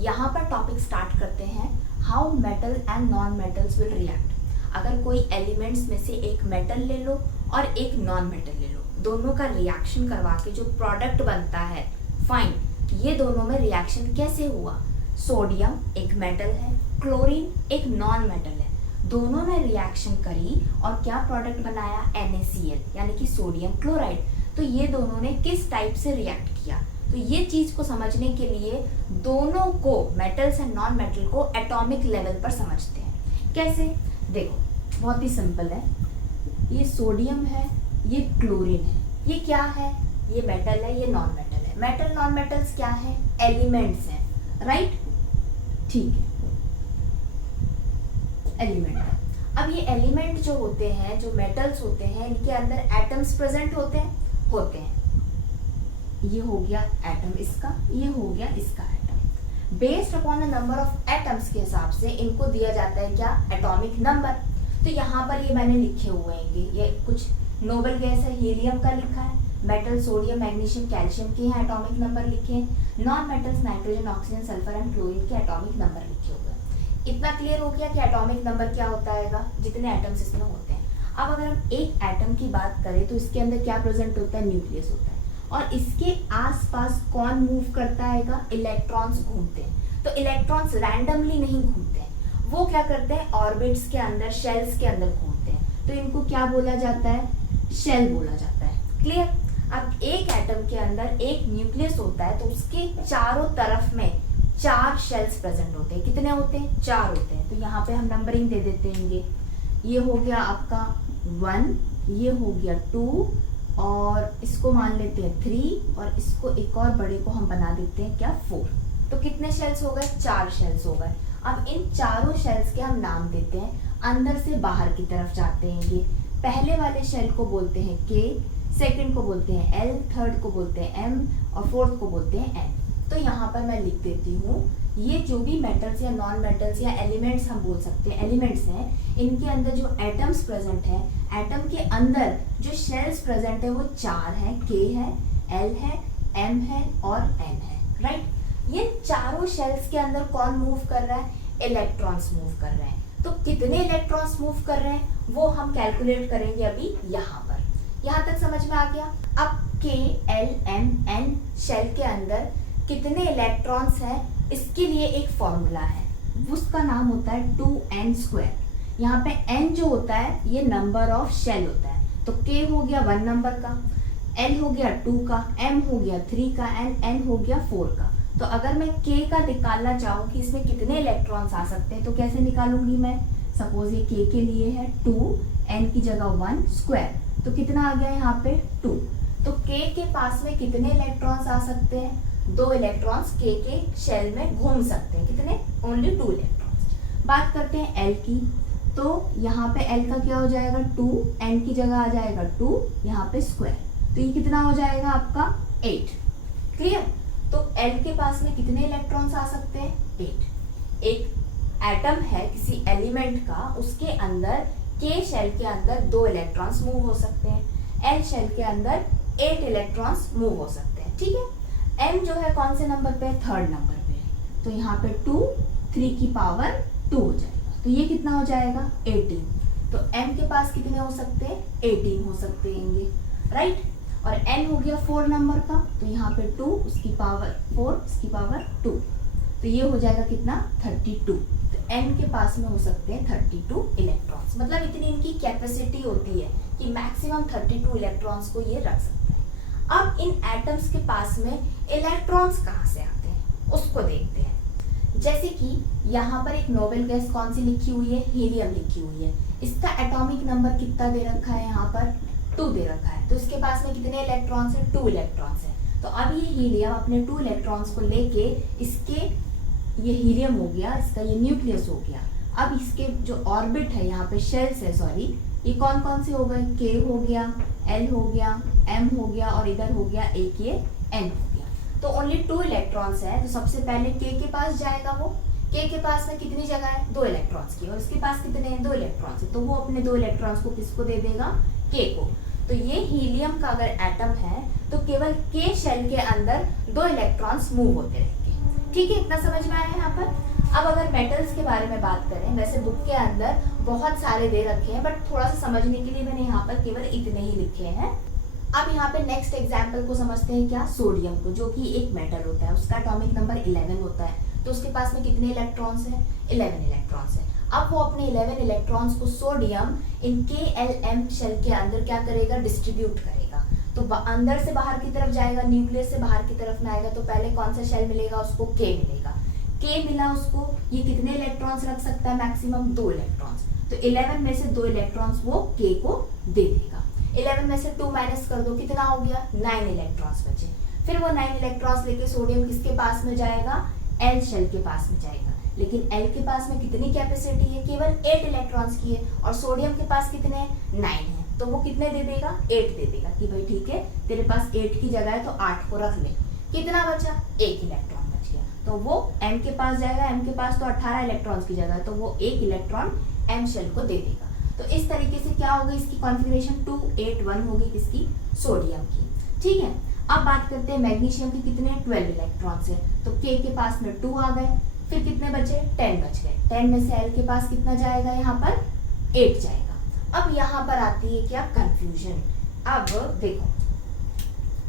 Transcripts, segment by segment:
यहाँ पर topic start करते हैं, how metal and non metals will react. अगर कोई एलिमेंट्स में से एक मेटल ले लो और एक नॉन मेटल ले लो, दोनों का रिएक्शन करवा के जो प्रोडक्ट बनता है, फाइन, ये दोनों में रिएक्शन कैसे हुआ। सोडियम एक मेटल है, क्लोरीन एक नॉन मेटल है, दोनों ने रिएक्शन करी और क्या प्रोडक्ट बनाया, NaCl यानी कि सोडियम क्लोराइड। तो ये दोनों ने किस टाइप से रिएक्ट किया, तो ये चीज को समझने के लिए दोनों को, मेटल्स एंड नॉन मेटल को एटॉमिक लेवल पर समझते हैं। कैसे, देखो बहुत ही सिंपल है। ये सोडियम है, ये क्लोरीन है, ये क्या है, ये मेटल है, ये नॉन मेटल है। मेटल नॉन मेटल्स क्या है, एलिमेंट्स हैं, राइट, ठीक है, एलिमेंट है। अब ये एलिमेंट जो होते हैं, जो मेटल्स होते हैं, इनके अंदर एटम्स प्रेजेंट होते हैं। ये हो गया एटम इसका, ये हो गया इसका atom. Based upon the number of atoms के हिसाब से इनको दिया जाता है क्या, एटॉमिक नंबर। तो यहाँ पर ये मैंने लिखे हुए हैं, ये कुछ नोबल गैस है, हीलियम का लिखा है, मेटल सोडियम मैग्नीशियम कैल्शियम के यहाँ एटॉमिक नंबर लिखे हैं, non metals nitrogen oxygen sulphur and chlorine के एटॉमिक नंबर लिखे हुए हैं। इतना क्लियर हो गया कि एटॉमिक नंबर क्या होता है, जितने एटम्स इसमें होते हैं। अब अगर हम एक एटम की बात करें तो इसके अंदर क्या प्रेजेंट होता है, न्यूक्लियस होता है, और इसके आसपास कौन मूव करता है, इलेक्ट्रॉन्स घूमते हैं। तो इलेक्ट्रॉन्स रैंडमली नहीं घूमते हैं, वो क्या करते हैं, ऑर्बिट्स के अंदर, शेल्स के अंदर घूमते हैं। तो इनको क्या बोला जाता है, शेल बोला जाता है। क्लियर। अब एक एटम के अंदर एक न्यूक्लियस होता है, तो उसके चारों तरफ में 4 शेल्स प्रेजेंट होते हैं। कितने होते हैं, 4 होते हैं। तो यहाँ पे हम नंबरिंग दे देते हैं। ये हो गया आपका 1, ये हो गया 2, और इसको मान लेते हैं 3, और इसको एक और बड़े को हम बना देते हैं क्या, 4। तो कितने शेल्स हो गए, 4 शेल्स हो गए। अब इन चारों शेल्स के हम नाम देते हैं, अंदर से बाहर की तरफ जाते हैं। ये पहले वाले शेल को बोलते हैं K, सेकंड को बोलते हैं L, थर्ड को बोलते हैं M, और फोर्थ को बोलते हैं N। तो यहाँ पर मैं लिख देती हूँ, ये जो भी मेटल्स या नॉन मेटल्स या एलिमेंट्स हम बोल सकते हैं, एलिमेंट्स हैं, इनके अंदर जो एटम्स प्रेजेंट हैं, एटम के अंदर जो शेल्स प्रेजेंट है वो 4 हैं, K है, L है, M है और N है, राइट। ये चारों शेल्स के अंदर कौन मूव कर रहा है, इलेक्ट्रॉन्स मूव कर रहे हैं। तो कितने इलेक्ट्रॉन्स मूव कर रहे हैं वो हम कैलकुलेट करेंगे अभी यहाँ पर। यहाँ तक समझ में आ गया। अब K, L, M, N shell के अंदर कितने इलेक्ट्रॉन्स हैं, इसके लिए एक फॉर्मूला है, उसका नाम होता है 2n²। यहाँ पे n जो होता है ये नंबर ऑफ शेल होता है। तो K हो गया 1 नंबर का, L हो गया 2 का, M हो गया 3 का एंड N हो गया 4 का। तो अगर मैं K का निकालना चाहूँ कि इसमें कितने इलेक्ट्रॉन्स आ सकते हैं, तो कैसे निकालूंगी मैं। सपोज ये K के लिए है 2, N की जगह 1², तो कितना आ गया यहाँ पे 2। तो K के पास में कितने इलेक्ट्रॉन्स आ सकते हैं, 2 इलेक्ट्रॉन्स K के शेल में घूम सकते हैं। कितने, ओनली 2 इलेक्ट्रॉन्स। बात करते हैं L की, तो यहाँ पे L का क्या हो जाएगा 2, N की जगह आ जाएगा 2, यहाँ पे स्क्वायर, तो ये कितना हो जाएगा आपका 8। क्लियर। तो L के पास में कितने इलेक्ट्रॉन्स आ सकते हैं, 8। एक एटम है किसी एलिमेंट का, उसके अंदर K शेल के अंदर 2 इलेक्ट्रॉन्स मूव हो सकते हैं, L शेल के अंदर 8 इलेक्ट्रॉन्स मूव हो सकते हैं। ठीक है। M जो है कौन से नंबर पे, 3rd नंबर पे है, तो यहाँ पे 2, 3 की पावर 2 हो जाएगा, तो ये कितना हो जाएगा 18। तो M के पास कितने हो सकते हैं, 18 हो सकते हैं, राइट। और N हो गया 4 नंबर का, तो यहाँ पे 2, उसकी पावर 4, उसकी पावर 2, तो ये हो जाएगा कितना 32। तो N के पास में हो सकते हैं 32 इलेक्ट्रॉन्स। मतलब इतनी इनकी कैपेसिटी होती है कि मैक्सिमम 32 इलेक्ट्रॉन्स को ये रख सकते हैं। अब इन एटम्स के पास में इलेक्ट्रॉन्स कहाँ से आते हैं उसको देखते हैं। जैसे कि यहाँ पर एक नोबेल गैस कौन सी लिखी हुई है, हीलियम लिखी हुई है। इसका एटॉमिक नंबर कितना दे रखा है, यहाँ पर 2 दे रखा है। तो इसके पास में कितने इलेक्ट्रॉन्स है, 2 इलेक्ट्रॉन्स है। तो अब ये हीलियम अपने 2 इलेक्ट्रॉन्स को लेके, इसके ये हीलियम हो गया, इसका ये न्यूक्लियस हो गया। अब इसके जो ऑर्बिट है, यहाँ पे शेल्स है, सॉरी, ये कौन कौन से हो गए, K हो गया, L हो गया, M हो गया, और इधर हो गया एक ये N हो गया। तो ओनली 2 इलेक्ट्रॉन्स है। तो सबसे पहले K के पास जाएगा, वो K के पास में कितनी जगह है, 2 इलेक्ट्रॉन्स की, और इसके पास कितने हैं, 2 इलेक्ट्रॉन्स है। तो वो अपने 2 इलेक्ट्रॉन्स को किसको दे देगा, K को। तो ये हीलियम का अगर एटम है तो केवल K शेल के अंदर 2 इलेक्ट्रॉन्स मूव होते रहेंगे। ठीक है, इतना समझ में आया यहाँ पर। अब अगर मेटल्स के बारे में बात करें, वैसे बुक के अंदर बहुत सारे दे रखे हैं, बट थोड़ा सा समझने के लिए मैंने यहाँ पर केवल इतने ही लिखे हैं। अब यहाँ पे नेक्स्ट एग्जाम्पल को समझते हैं, क्या, सोडियम को, जो कि एक मेटल होता है, उसका एटॉमिक नंबर 11 होता है। तो उसके पास में कितने इलेक्ट्रॉन्स हैं? 11 इलेक्ट्रॉन्स हैं। अब वो अपने 11 इलेक्ट्रॉन्स को सोडियम इन KLM शेल के अंदर क्या करेगा? डिस्ट्रीब्यूट करेगा। तो अंदर से बाहर की तरफ जाएगा, न्यूक्लियस से बाहर की तरफ में आएगा, तो पहले कौन सा शेल मिलेगा उसको? K मिलेगा। K मिला उसको, ये कितने इलेक्ट्रॉन्स रख सकता है? Maximum 2 electrons. तो 11 में से 2 इलेक्ट्रॉन्स वो K को दे देगा। 11 में से 2 माइनस कर दो, कितना हो गया? 9 इलेक्ट्रॉन्स बचे। फिर वो 9 इलेक्ट्रॉन्स लेके सोडियम किसके पास में जाएगा? L शेल के पास में जाएगा। लेकिन L के पास में कितनी कैपेसिटी है? केवल 8 इलेक्ट्रॉन्स की है, और सोडियम के पास कितने हैं? 9 है। तो वो कितने दे देगा? 8 दे देगा कि भाई ठीक है, तेरे पास 8 की जगह है तो 8 को रख ले। कितना बचा? 1 इलेक्ट्रॉन बच गया। तो वो M के पास जाएगा, M के पास तो 18 इलेक्ट्रॉन्स की जगह है, तो वो 1 इलेक्ट्रॉन M शेल को दे देगा। तो इस तरीके से क्या होगी इसकी कॉन्फ़िगरेशन? 2 8 1 होगी किसकी? सोडियम की। ठीक है, अब बात करते हैं मैग्नीशियम की। कितने? 12 इलेक्ट्रॉन्स है। तो K के पास में 2 आ गए, फिर कितने बचे? 10 बच गए। 10 में से L के पास कितना जाएगा? यहाँ पर 8 जाएगा। अब यहाँ पर आती है क्या? कंफ्यूजन। अब देखो,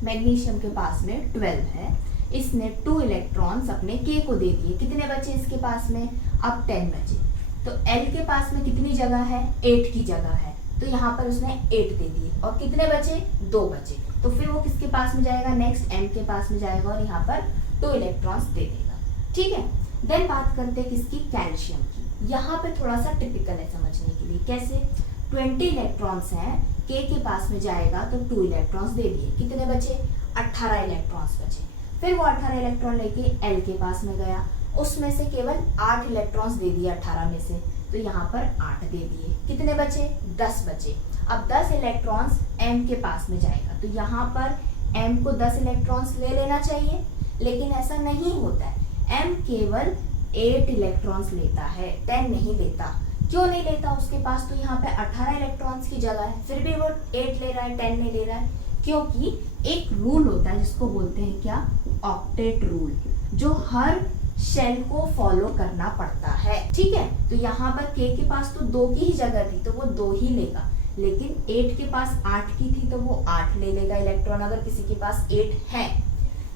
मैग्नीशियम के पास में 12 है, इसने 2 इलेक्ट्रॉन्स अपने K को दे दिए। कितने बचे इसके पास में? अब 10 बचे। तो L के पास में कितनी जगह है? 8 की जगह है, तो यहाँ पर उसने 8 दे दिए, और कितने बचे? 2 बचे। तो फिर वो किसके पास में जाएगा? नेक्स्ट M के पास में जाएगा, और यहाँ पर 2 इलेक्ट्रॉन्स दे देगा। ठीक है, देन बात करते हैं किसकी? कैल्शियम की। यहाँ पे थोड़ा सा टिपिकल है समझने के लिए। कैसे? 20 इलेक्ट्रॉन्स हैं, K के पास में जाएगा तो 2 इलेक्ट्रॉन्स दे दिए। कितने बचे? 18 इलेक्ट्रॉन्स बचे। फिर वो 18 इलेक्ट्रॉन लेके L के पास में गया, उसमें से केवल 8 इलेक्ट्रॉन्स दे दिए 18 में से, तो यहाँ पर 8 दे दिए। कितने बचे? 10 बचे। अब 10 इलेक्ट्रॉन्स M के पास में जाएगा, तो यहाँ पर M को 10 इलेक्ट्रॉन्स ले लेना चाहिए, लेकिन ऐसा नहीं होता है। M केवल 8 इलेक्ट्रॉन्स लेता है, 10 नहीं लेता। क्यों नहीं लेता? उसके पास तो यहाँ पे 18 इलेक्ट्रॉन्स की जगह है, फिर भी वो 8 ले रहा है, 10 नहीं ले रहा है। क्योंकि एक रूल होता है जिसको बोलते हैं क्या? ऑक्टेट रूल, जो हर शेल को फॉलो करना पड़ता है। ठीक है, तो यहाँ पर K के पास तो 2 की ही जगह थी, तो वो 2 ही लेगा, लेकिन 8 के पास 8 की थी, तो वो 8 ले लेगा इलेक्ट्रॉन, अगर किसी के पास 8 है।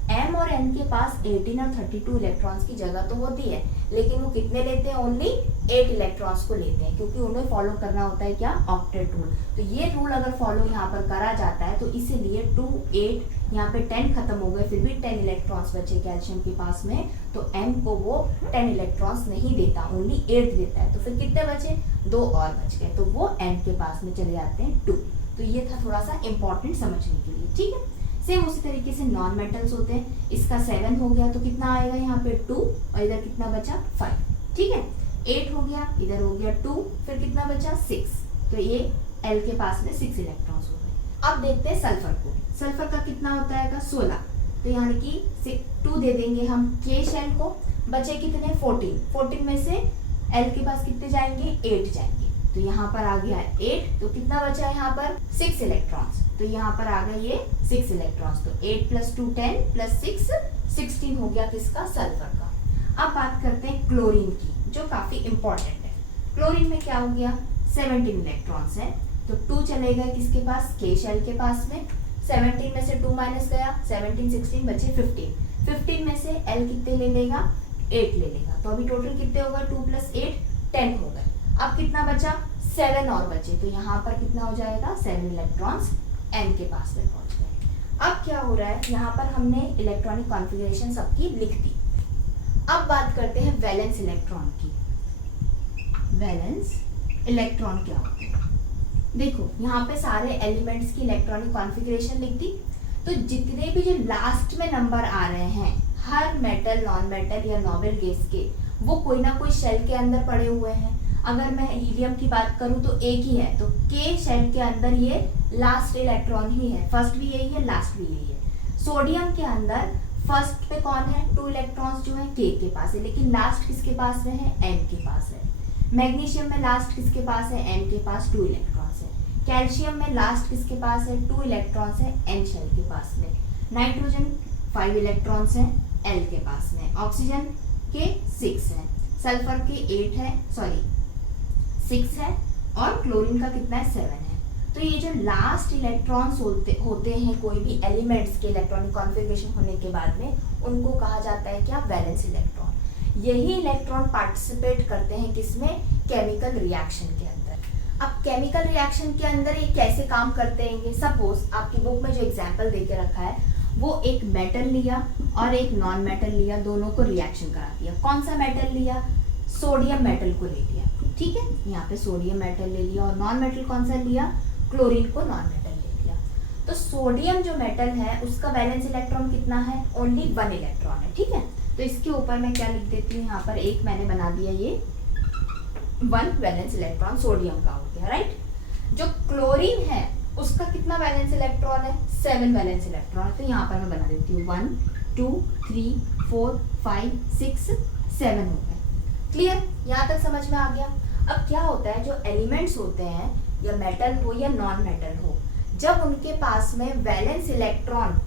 M और N के पास 18 और 32 इलेक्ट्रॉन्स की जगह तो होती है, लेकिन वो कितने लेते हैं? ओनली 8 इलेक्ट्रॉन्स को लेते हैं, क्योंकि उन्हें फॉलो करना होता है क्या? Octet rule. तो ये रूल अगर फॉलो यहाँ पर करा जाता है, तो इसीलिए 2 8 यहाँ पे 10 खत्म हो गए, फिर भी 10 इलेक्ट्रॉन्स बचे कैल्शियम के पास में, तो M को वो 10 इलेक्ट्रॉन्स नहीं देता, ओनली 8 देता है। तो फिर कितने बचे? 2 और बच गए, तो वो M के पास में चले जाते हैं 2। तो ये था थोड़ा सा इंपॉर्टेंट समझने के लिए। ठीक है, सेम उसी तरीके से नॉन मेटल्स होते हैं। इसका 7 हो गया, तो कितना आएगा यहाँ पे? 2, और इधर कितना बचा? 5। ठीक है, 8 हो गया, इधर हो गया 2, फिर कितना बचा? 6। तो ये L के पास में 6 इलेक्ट्रॉन्स हो गए। अब देखते हैं सल्फर को। सल्फर का कितना होता है? 16। तो यानी कि 2 दे देंगे हम K शेल को, बचे कितने? 14। 14 में से L के पास कितने जाएंगे? 8 जाएंगे, तो यहाँ पर आ गया 8, तो कितना बचा यहाँ पर? 6 इलेक्ट्रॉन्स। तो यहाँ पर आ गए ये 6 इलेक्ट्रॉन्स, तो 8 + 2 10 + 6 16 हो गया किसका? सल्फर का। अब बात करते हैं क्लोरीन की, जो काफी इंपॉर्टेंट है। क्लोरीन में क्या हो गया? 17 इलेक्ट्रॉन्स है, तो 2 चले गए किसके पास? K शेल के पास में। 17 में से 2 माइनस गया, 17 16 बचे 15। 15 में से L कितने ले लेगा? 8 ले लेगा, तो अभी टोटल कितने होगा? 2 + 8 10 हो गए। अब कितना बचा? 7 और बचे, तो यहाँ पर कितना हो जाएगा? 7 इलेक्ट्रॉन्स M के पास में पहुंच गए। अब क्या हो रहा है? यहाँ पर हमने इलेक्ट्रॉनिक कॉन्फ़िगरेशन सबकी लिख दी। अब बात करते हैं वैलेंस इलेक्ट्रॉन की। वैलेंस इलेक्ट्रॉन क्या होते हैं? देखो, यहाँ पे सारे एलिमेंट्स की इलेक्ट्रॉनिक कॉन्फ़िगरेशन लिख दी। तो जितने भी जो लास्ट में नंबर आ रहे हैं, हर मेटल, नॉन मेटल या नोबल गैस के, वो कोई ना कोई शेल के अंदर पड़े हुए हैं। अगर मैं हीलियम की बात करूं तो एक ही है, तो K शेल के अंदर ये लास्ट इलेक्ट्रॉन ही है, फर्स्ट भी यही है, लास्ट भी यही है। सोडियम के अंदर फर्स्ट पे कौन है? 2 इलेक्ट्रॉन्स जो है K के पास है, लेकिन लास्ट किसके पास में है? M के पास है। मैग्नीशियम में लास्ट किसके पास है? M के पास 2 इलेक्ट्रॉन्स है। कैल्शियम में लास्ट किसके पास है? 2 इलेक्ट्रॉन्स है, N शेल के पास में। नाइट्रोजन 5 इलेक्ट्रॉन्स है, L के पास में, ऑक्सीजन के 6 है, सल्फर के 8 है, सॉरी 6 है, और क्लोरीन का कितना है 7 है। तो ये जो लास्ट इलेक्ट्रॉन्स होते हैं कोई भी एलिमेंट्स के इलेक्ट्रॉनिक कॉन्फ़िगरेशन होने के बाद में, उनको कहा जाता है क्या, वैलेंस इलेक्ट्रॉन। यही इलेक्ट्रॉन पार्टिसिपेट करते हैं किसमें, केमिकल रिएक्शन के अंदर। अब केमिकल रिएक्शन के अंदर ये कैसे काम करते हैं, सपोज आपकी बुक में जो एग्जाम्पल दे के रखा है, वो एक मेटल लिया और एक नॉन मेटल लिया, दोनों को रिएक्शन करा दिया। कौन सा मेटल लिया, सोडियम मेटल को ले लिया, ठीक है, यहाँ पे सोडियम मेटल ले लिया, और नॉन मेटल कौन सा लिया, क्लोरीन को नॉन मेटल ले लिया। तो सोडियम जो मेटल है उसका वैलेंस इलेक्ट्रॉन कितना है, ओनली 1 इलेक्ट्रॉन है, ठीक है। तो इसके ऊपर मैं क्या लिख देती हूँ, यहाँ पर एक मैंने बना दिया, ये 1 वैलेंस इलेक्ट्रॉन सोडियम का हो गया, राइट। जो क्लोरीन है उसका कितना वैलेंस इलेक्ट्रॉन है, 7 वैलेंस इलेक्ट्रॉन। तो यहाँ पर मैं बना देती हूँ 1 2 3 4 5 6 7 हो गए। क्लियर, यहाँ तक समझ में आ गया। अब क्या होता है, जो एलिमेंट्स होते हैं, या मेटल हो या नॉन मेटल हो, जब उनके पास में वैलेंस इलेक्ट्रॉन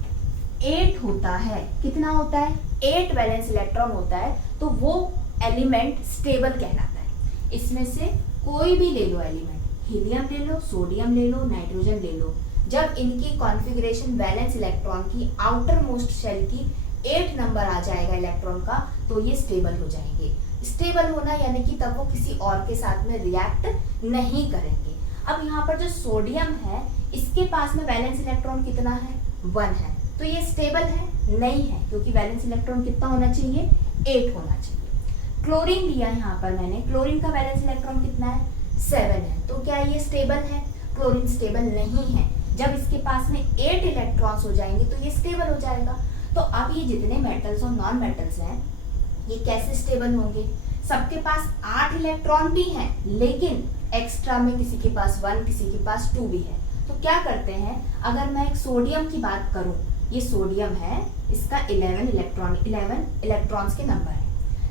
8 होता है, कितना होता है, 8 वैलेंस इलेक्ट्रॉन होता है, तो वो एलिमेंट स्टेबल कहलाता है। इसमें से कोई भी ले लो एलिमेंट, हीलियम ले लो, सोडियम ले लो, नाइट्रोजन ले लो, जब इनकी कॉन्फ़िगरेशन वैलेंस इलेक्ट्रॉन की आउटर मोस्ट शेल की 8 नंबर आ जाएगा इलेक्ट्रॉन का, तो ये स्टेबल हो जाएंगे। स्टेबल होना यानी कि तब वो किसी और के साथ में रिएक्ट नहीं करेंगे। अब यहाँ पर जो सोडियम है, इसके पास में वैलेंस इलेक्ट्रॉन कितना है, 1 है, तो ये स्टेबल है, नहीं है, क्योंकि वैलेंस इलेक्ट्रॉन कितना होना चाहिए, 8 होना चाहिए। क्लोरीन लिया यहाँ पर मैंने, क्लोरीन का वैलेंस इलेक्ट्रॉन कितना है, 7 है, तो क्या ये स्टेबल है, क्लोरीन स्टेबल नहीं है। जब इसके पास में 8 इलेक्ट्रॉन्स हो जाएंगे तो ये स्टेबल हो जाएगा। तो अब ये जितने मेटल्स और नॉन मेटल्स हैं, ये कैसे स्टेबल होंगे, सबके पास 8 इलेक्ट्रॉन भी हैं, लेकिन एक्स्ट्रा में किसी के पास 1, किसी के पास 2 भी है। तो क्या करते हैं, अगर मैं एक सोडियम की बात करूं, ये सोडियम है, इसका 11 इलेक्ट्रॉन्स के नंबर है,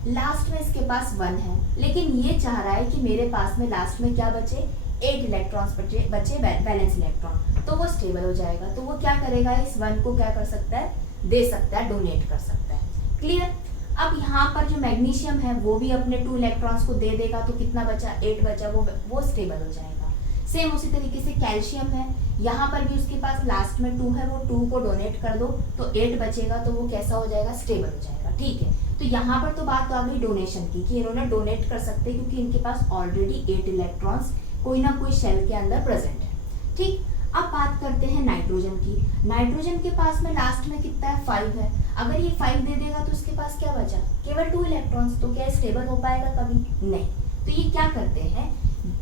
लास्ट में इसके पास 1 है, लेकिन ये चाह रहा है कि मेरे पास में लास्ट में क्या बचे, 8 इलेक्ट्रॉन्स बचे वैलेंस इलेक्ट्रॉन, तो वो स्टेबल हो जाएगा। तो वो क्या करेगा, इस 1 को क्या कर सकता है, दे सकता है, डोनेट कर सकता है। क्लियर। अब यहाँ पर जो मैग्नीशियम है वो भी अपने 2 इलेक्ट्रॉन्स को दे देगा, तो कितना बचा, 8 बचा, वो स्टेबल हो जाएगा। सेम उसी तरीके से कैल्शियम है, यहाँ पर भी उसके पास लास्ट में 2 है, वो 2 को डोनेट कर दो तो 8 बचेगा, तो वो कैसा हो जाएगा, स्टेबल हो जाएगा, ठीक है। तो यहाँ पर तो बात आ गई डोनेशन की, कि इन्होंने डोनेट कर सकते हैं क्योंकि इनके पास ऑलरेडी 8 इलेक्ट्रॉन्स कोई ना कोई शेल के अंदर प्रेजेंट है, ठीक। अब बात करते हैं नाइट्रोजन की। नाइट्रोजन के पास में लास्ट में कितना है, 5 है। अगर ये 5 दे देगा तो उसके पास क्या बचा, केवल 2 इलेक्ट्रॉन्स, तो क्या स्टेबल हो पाएगा कभी, नहीं। तो ये क्या करते हैं,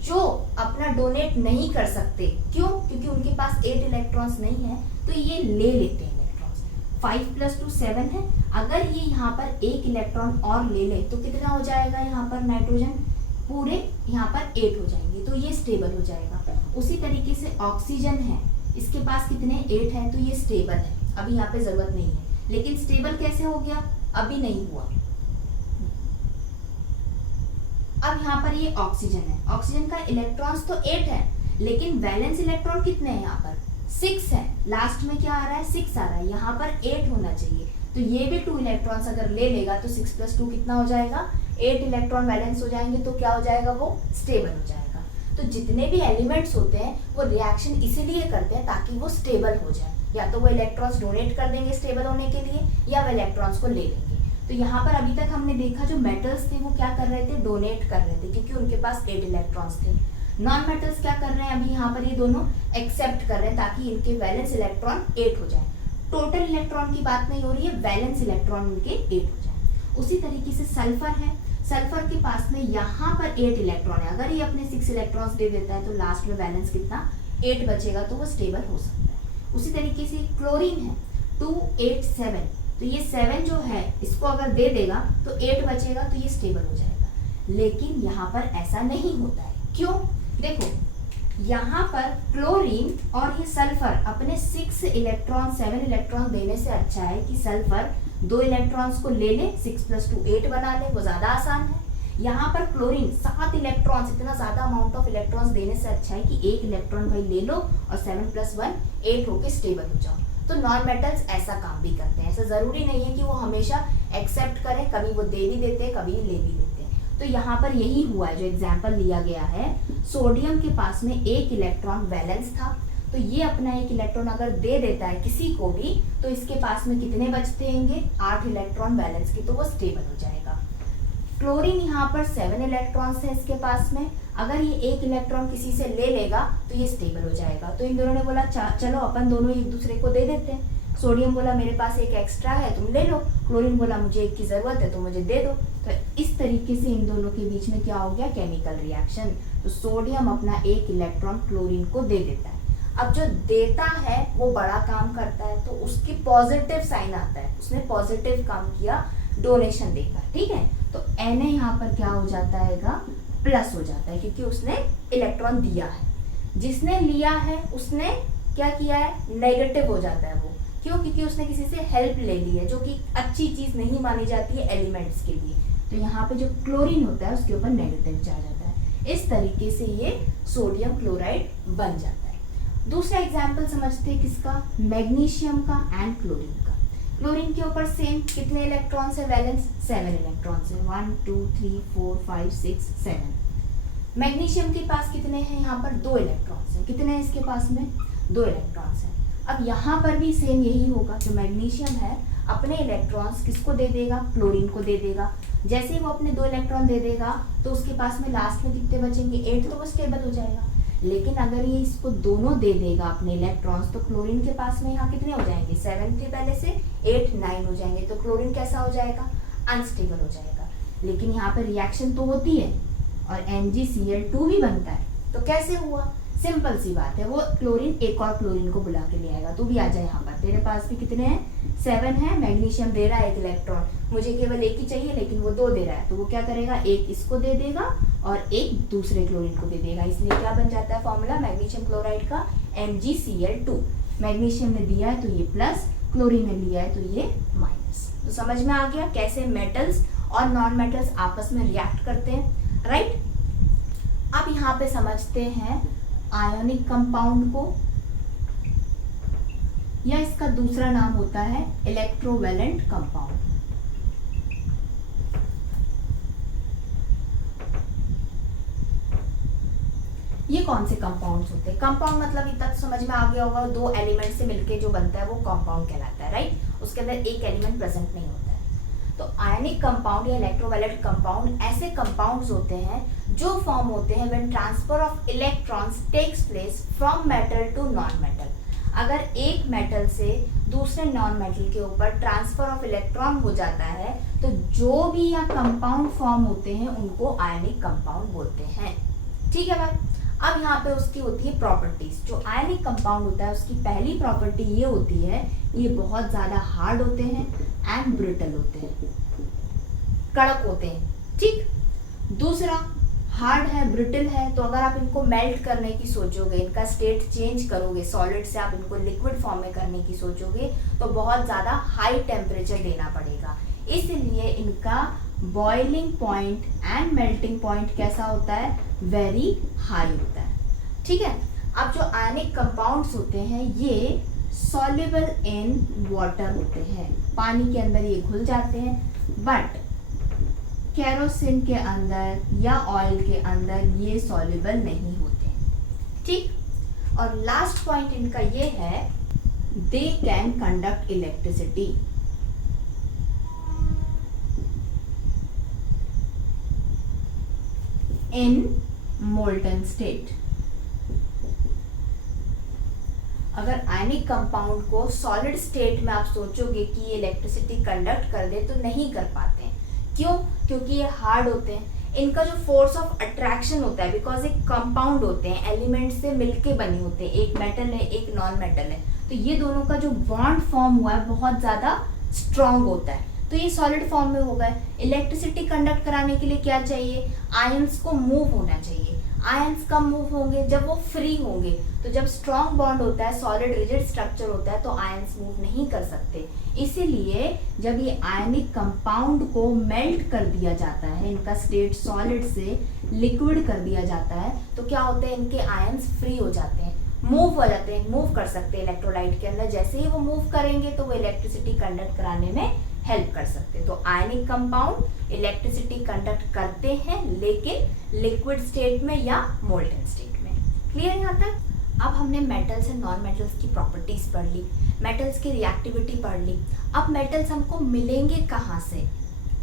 जो अपना डोनेट नहीं कर सकते, क्यों, क्योंकि उनके पास 8 इलेक्ट्रॉन्स नहीं है, तो ये ले लेते हैं इलेक्ट्रॉन्स। 5 + 2 7 है, अगर ये यहाँ पर 1 इलेक्ट्रॉन और ले ले तो कितना हो जाएगा, यहाँ पर नाइट्रोजन पूरे यहाँ पर 8 हो जाएंगे, तो ये स्टेबल हो जाएगा। उसी तरीके से ऑक्सीजन है, इसके पास कितने 8 है, तो ये स्टेबल है, अभी यहाँ पे जरूरत नहीं है, लेकिन स्टेबल कैसे हो गया, अभी नहीं हुआ। अब यहाँ पर ये ऑक्सीजन है, ऑक्सीजन का इलेक्ट्रॉन्स तो 8 है, लेकिन वैलेंस इलेक्ट्रॉन कितने हैं, यहाँ पर 6 है, लास्ट में क्या आ रहा है, 6 आ रहा है, यहाँ पर 8 होना चाहिए, तो ये भी 2 इलेक्ट्रॉन्स अगर ले लेगा तो 6 + 2 कितना हो जाएगा, 8 इलेक्ट्रॉन वैलेंस हो जाएंगे, तो क्या हो जाएगा, वो स्टेबल हो जाएगा। तो जितने भी एलिमेंट्स होते हैं वो रिएक्शन इसीलिए करते हैं ताकि वो स्टेबल हो जाए, या तो वो इलेक्ट्रॉन्स डोनेट कर देंगे स्टेबल होने के लिए, या वो इलेक्ट्रॉन्स को ले लेंगे। तो यहाँ पर अभी तक हमने देखा जो मेटल्स थे वो क्या कर रहे थे, डोनेट कर रहे थे, क्योंकि उनके पास 8 इलेक्ट्रॉन्स थे। नॉन मेटल्स क्या कर रहे हैं, अभी यहाँ पर ये दोनों एक्सेप्ट कर रहे हैं ताकि इनके वैलेंस इलेक्ट्रॉन 8 हो जाए। टोटल इलेक्ट्रॉन की बात नहीं हो रही है, वैलेंस इलेक्ट्रॉन इनके 8 हो जाए। उसी तरीके से सल्फर है, सल्फर के पास में यहाँ पर 8 इलेक्ट्रॉन है, अगर ये अपने 6 इलेक्ट्रॉन्स दे देता है तो लास्ट में वैलेंस कितना, 8 बचेगा, तो वो स्टेबल हो सकता है। उसी तरीके से क्लोरीन है, 2 8 7, तो ये 7 जो है इसको अगर दे देगा तो 8 बचेगा, तो ये स्टेबल हो जाएगा। लेकिन यहाँ पर ऐसा नहीं होता है, क्यों, देखो यहाँ पर क्लोरीन और ये सल्फर अपने 6 इलेक्ट्रॉन 7 इलेक्ट्रॉन देने से अच्छा है कि सल्फर 2 इलेक्ट्रॉन्स को ले ले, 6 + 2 8 बना ले, वो ज्यादा आसान है। यहाँ पर क्लोरीन 7 इलेक्ट्रॉन्स, इतना ज्यादा अमाउंट ऑफ इलेक्ट्रॉन्स देने से अच्छा है कि 1 इलेक्ट्रॉन भाई ले लो और 7 + 1 8 होके स्टेबल हो जाओ। तो नॉन मेटल्स ऐसा काम भी करते हैं। ऐसा जरूरी नहीं है कि वो हमेशा एक्सेप्ट करें, कभी वो दे भी देते हैं, कभी ले भी देते हैं। तो यहाँ पर यही हुआ है जो एग्जाम्पल लिया गया है। सोडियम के पास में एक इलेक्ट्रॉन वैलेंस था, तो ये अपना एक इलेक्ट्रॉन अगर दे देता है किसी को भी, तो इसके पास में कितने बचते होंगे, 8 इलेक्ट्रॉन बैलेंस के, तो वो स्टेबल हो जाएगा। क्लोरीन यहाँ पर 7 इलेक्ट्रॉन्स है इसके पास में, अगर ये एक इलेक्ट्रॉन किसी से ले लेगा तो ये स्टेबल हो जाएगा। तो इन दोनों ने बोला चलो अपन दोनों एक दूसरे को दे देते हैं। सोडियम बोला मेरे पास एक एक्स्ट्रा है तुम ले लो, क्लोरीन बोला मुझे एक की जरूरत है तो मुझे दे दो। तो इस तरीके से इन दोनों के बीच में क्या हो गया, केमिकल रिएक्शन। तो सोडियम अपना एक इलेक्ट्रॉन क्लोरीन को दे देता है। अब जो देता है वो बड़ा काम करता है, तो उसकी पॉजिटिव साइन आता है, उसने पॉजिटिव काम किया डोनेशन देकर, ठीक है। तो Na यहाँ पर क्या हो जाता है, प्लस हो जाता है, क्योंकि उसने इलेक्ट्रॉन दिया है। जिसने लिया है उसने क्या किया है, नेगेटिव हो जाता है वो। क्यों, क्योंकि उसने किसी से हेल्प ले ली है, जो कि अच्छी चीज नहीं मानी जाती है एलिमेंट्स के लिए। तो यहाँ पे जो क्लोरीन होता है उसके ऊपर नेगेटिव चार्ज आता है। इस तरीके से ये सोडियम क्लोराइड बन जाता है। दूसरा एग्जाम्पल समझते हैं किसका, मैग्नीशियम का एंड क्लोरीन का। क्लोरीन के ऊपर सेम कितने इलेक्ट्रॉन्स है, वैलेंस 7 इलेक्ट्रॉन्स है, 1 2 3 4 5 6 7। मैग्नीशियम के पास कितने हैं, यहाँ पर 2 इलेक्ट्रॉन्स हैं। कितने हैं इसके पास में, 2 इलेक्ट्रॉन्स हैं। अब यहाँ पर भी सेम यही होगा, जो मैग्नीशियम है अपने इलेक्ट्रॉन्स किसको दे देगा, क्लोरीन को दे देगा। जैसे ही वो अपने 2 इलेक्ट्रॉन दे देगा तो उसके पास में लास्ट में कितने बचेंगे, 8, तो वो स्टेबल हो जाएगा। लेकिन अगर ये इसको दोनों दे देगा अपने इलेक्ट्रॉन्स, तो क्लोरीन के पास में यहाँ कितने हो जाएंगे, 7 थे पहले से, 8 9 हो जाएंगे। तो क्लोरीन कैसा हो जाएगा, अनस्टेबल हो जाएगा। लेकिन यहाँ पर रिएक्शन तो होती है और NgCl2 भी बनता है। तो कैसे हुआ, सिंपल सी बात है, वो क्लोरीन एक और क्लोरीन को बुला के ले आएगा। तू भी आ जाए यहाँ पर, तेरे पास भी कितने हैं, 7 है। मैग्नीशियम दे रहा है 1 इलेक्ट्रॉन, मुझे केवल 1 ही चाहिए लेकिन वो 2 दे रहा है, तो वो क्या करेगा, 1 इसको दे देगा और 1 दूसरे क्लोरीन को दे देगा। इसलिए क्या बन जाता है फॉर्मूला मैग्नीशियम क्लोराइड का, MgCl2। मैग्नीशियम ने दिया है तो ये प्लस, क्लोरीन ने लिया है तो ये माइनस। तो समझ में आ गया कैसे मेटल्स और नॉन मेटल्स आपस में रिएक्ट करते हैं, राइट। अब यहाँ पे समझते हैं आयोनिक कंपाउंड को, या इसका दूसरा नाम होता है इलेक्ट्रोवैलेंट कंपाउंड। ये कौन से कंपाउंड्स होते हैं, कंपाउंड मतलब इतना तो समझ में आ गया होगा, 2 एलिमेंट से मिलके जो बनता है वो कंपाउंड कहलाता है, राइट। उसके अंदर एक एलिमेंट प्रेजेंट नहीं होता है। तो आयनिक कंपाउंड या इलेक्ट्रोवैलेंट कंपाउंड ऐसे कंपाउंड्स होते हैं जो फॉर्म होते हैं when transfer of electrons takes place from metal to non metal. अगर एक मेटल से दूसरे नॉन मेटल के ऊपर ट्रांसफर ऑफ इलेक्ट्रॉन हो जाता है तो जो भी यहाँ कंपाउंड फॉर्म होते हैं उनको आयनिक कंपाउंड बोलते हैं, ठीक है बात। अब यहाँ पे उसकी होती है प्रॉपर्टीज। जो आयनिक कंपाउंड होता है उसकी पहली प्रॉपर्टी ये होती है, ये बहुत ज्यादा हार्ड होते हैं एंड ब्रिटल होते हैं, कड़क होते हैं, ठीक। दूसरा हार्ड है, ब्रिटल है, तो अगर आप इनको मेल्ट करने की सोचोगे, इनका स्टेट चेंज करोगे, सॉलिड से आप इनको लिक्विड फॉर्म में करने की सोचोगे तो बहुत ज्यादा हाई टेम्परेचर देना पड़ेगा। इसलिए इनका boiling point and melting point कैसा होता है, वेरी हाई होता है, ठीक है। अब जो आयनिक कंपाउंड्स होते हैं ये सॉल्युबल इन वाटर होते हैं, पानी के अंदर ये घुल जाते हैं, बट केरोसिन के अंदर या ऑयल के अंदर ये सॉल्युबल नहीं होते, ठीक। और लास्ट पॉइंट इनका ये है, they can conduct electricity. In molten state. अगर आयनिक कंपाउंड को सॉलिड स्टेट में आप सोचोगे कि ये इलेक्ट्रिसिटी कंडक्ट कर दे तो नहीं कर पाते हैं। क्यों? क्योंकि ये हार्ड होते हैं, इनका जो फोर्स ऑफ अट्रैक्शन होता है, बिकॉज एक कंपाउंड होते हैं, एलिमेंट से मिलके बने होते हैं, एक मेटल है एक नॉन मेटल है, तो ये दोनों का जो बॉन्ड फॉर्म हुआ है बहुत ज्यादा स्ट्रांग होता है, तो ये सॉलिड फॉर्म में होगा। इलेक्ट्रिसिटी कंडक्ट कराने के लिए क्या चाहिए, आयंस को मूव होना चाहिए। आयंस कब मूव होंगे, जब वो फ्री होंगे। तो जब स्ट्रॉन्ग बॉन्ड होता है, सॉलिड रिजिड स्ट्रक्चर होता है, तो आयंस मूव नहीं कर सकते। इसीलिए जब ये आयनिक कंपाउंड को मेल्ट कर दिया जाता है, इनका स्टेट सॉलिड से लिक्विड कर दिया जाता है, तो क्या होता है, इनके आयंस फ्री हो जाते हैं, मूव हो जाते हैं, मूव कर सकते हैं इलेक्ट्रोलाइट के अंदर। जैसे ही वो मूव करेंगे तो वो इलेक्ट्रिसिटी कंडक्ट कराने में हेल्प कर सकते हैं। तो आयनिक कंपाउंड इलेक्ट्रिसिटी कंडक्ट करते हैं, लेकिन लिक्विड स्टेट में या मोल्टन स्टेट में। क्लियर यहाँ तक? अब हमने मेटल्स एंड नॉन मेटल्स की प्रॉपर्टीज पढ़ ली, मेटल्स की रिएक्टिविटी पढ़ ली। अब मेटल्स हमको मिलेंगे कहाँ से?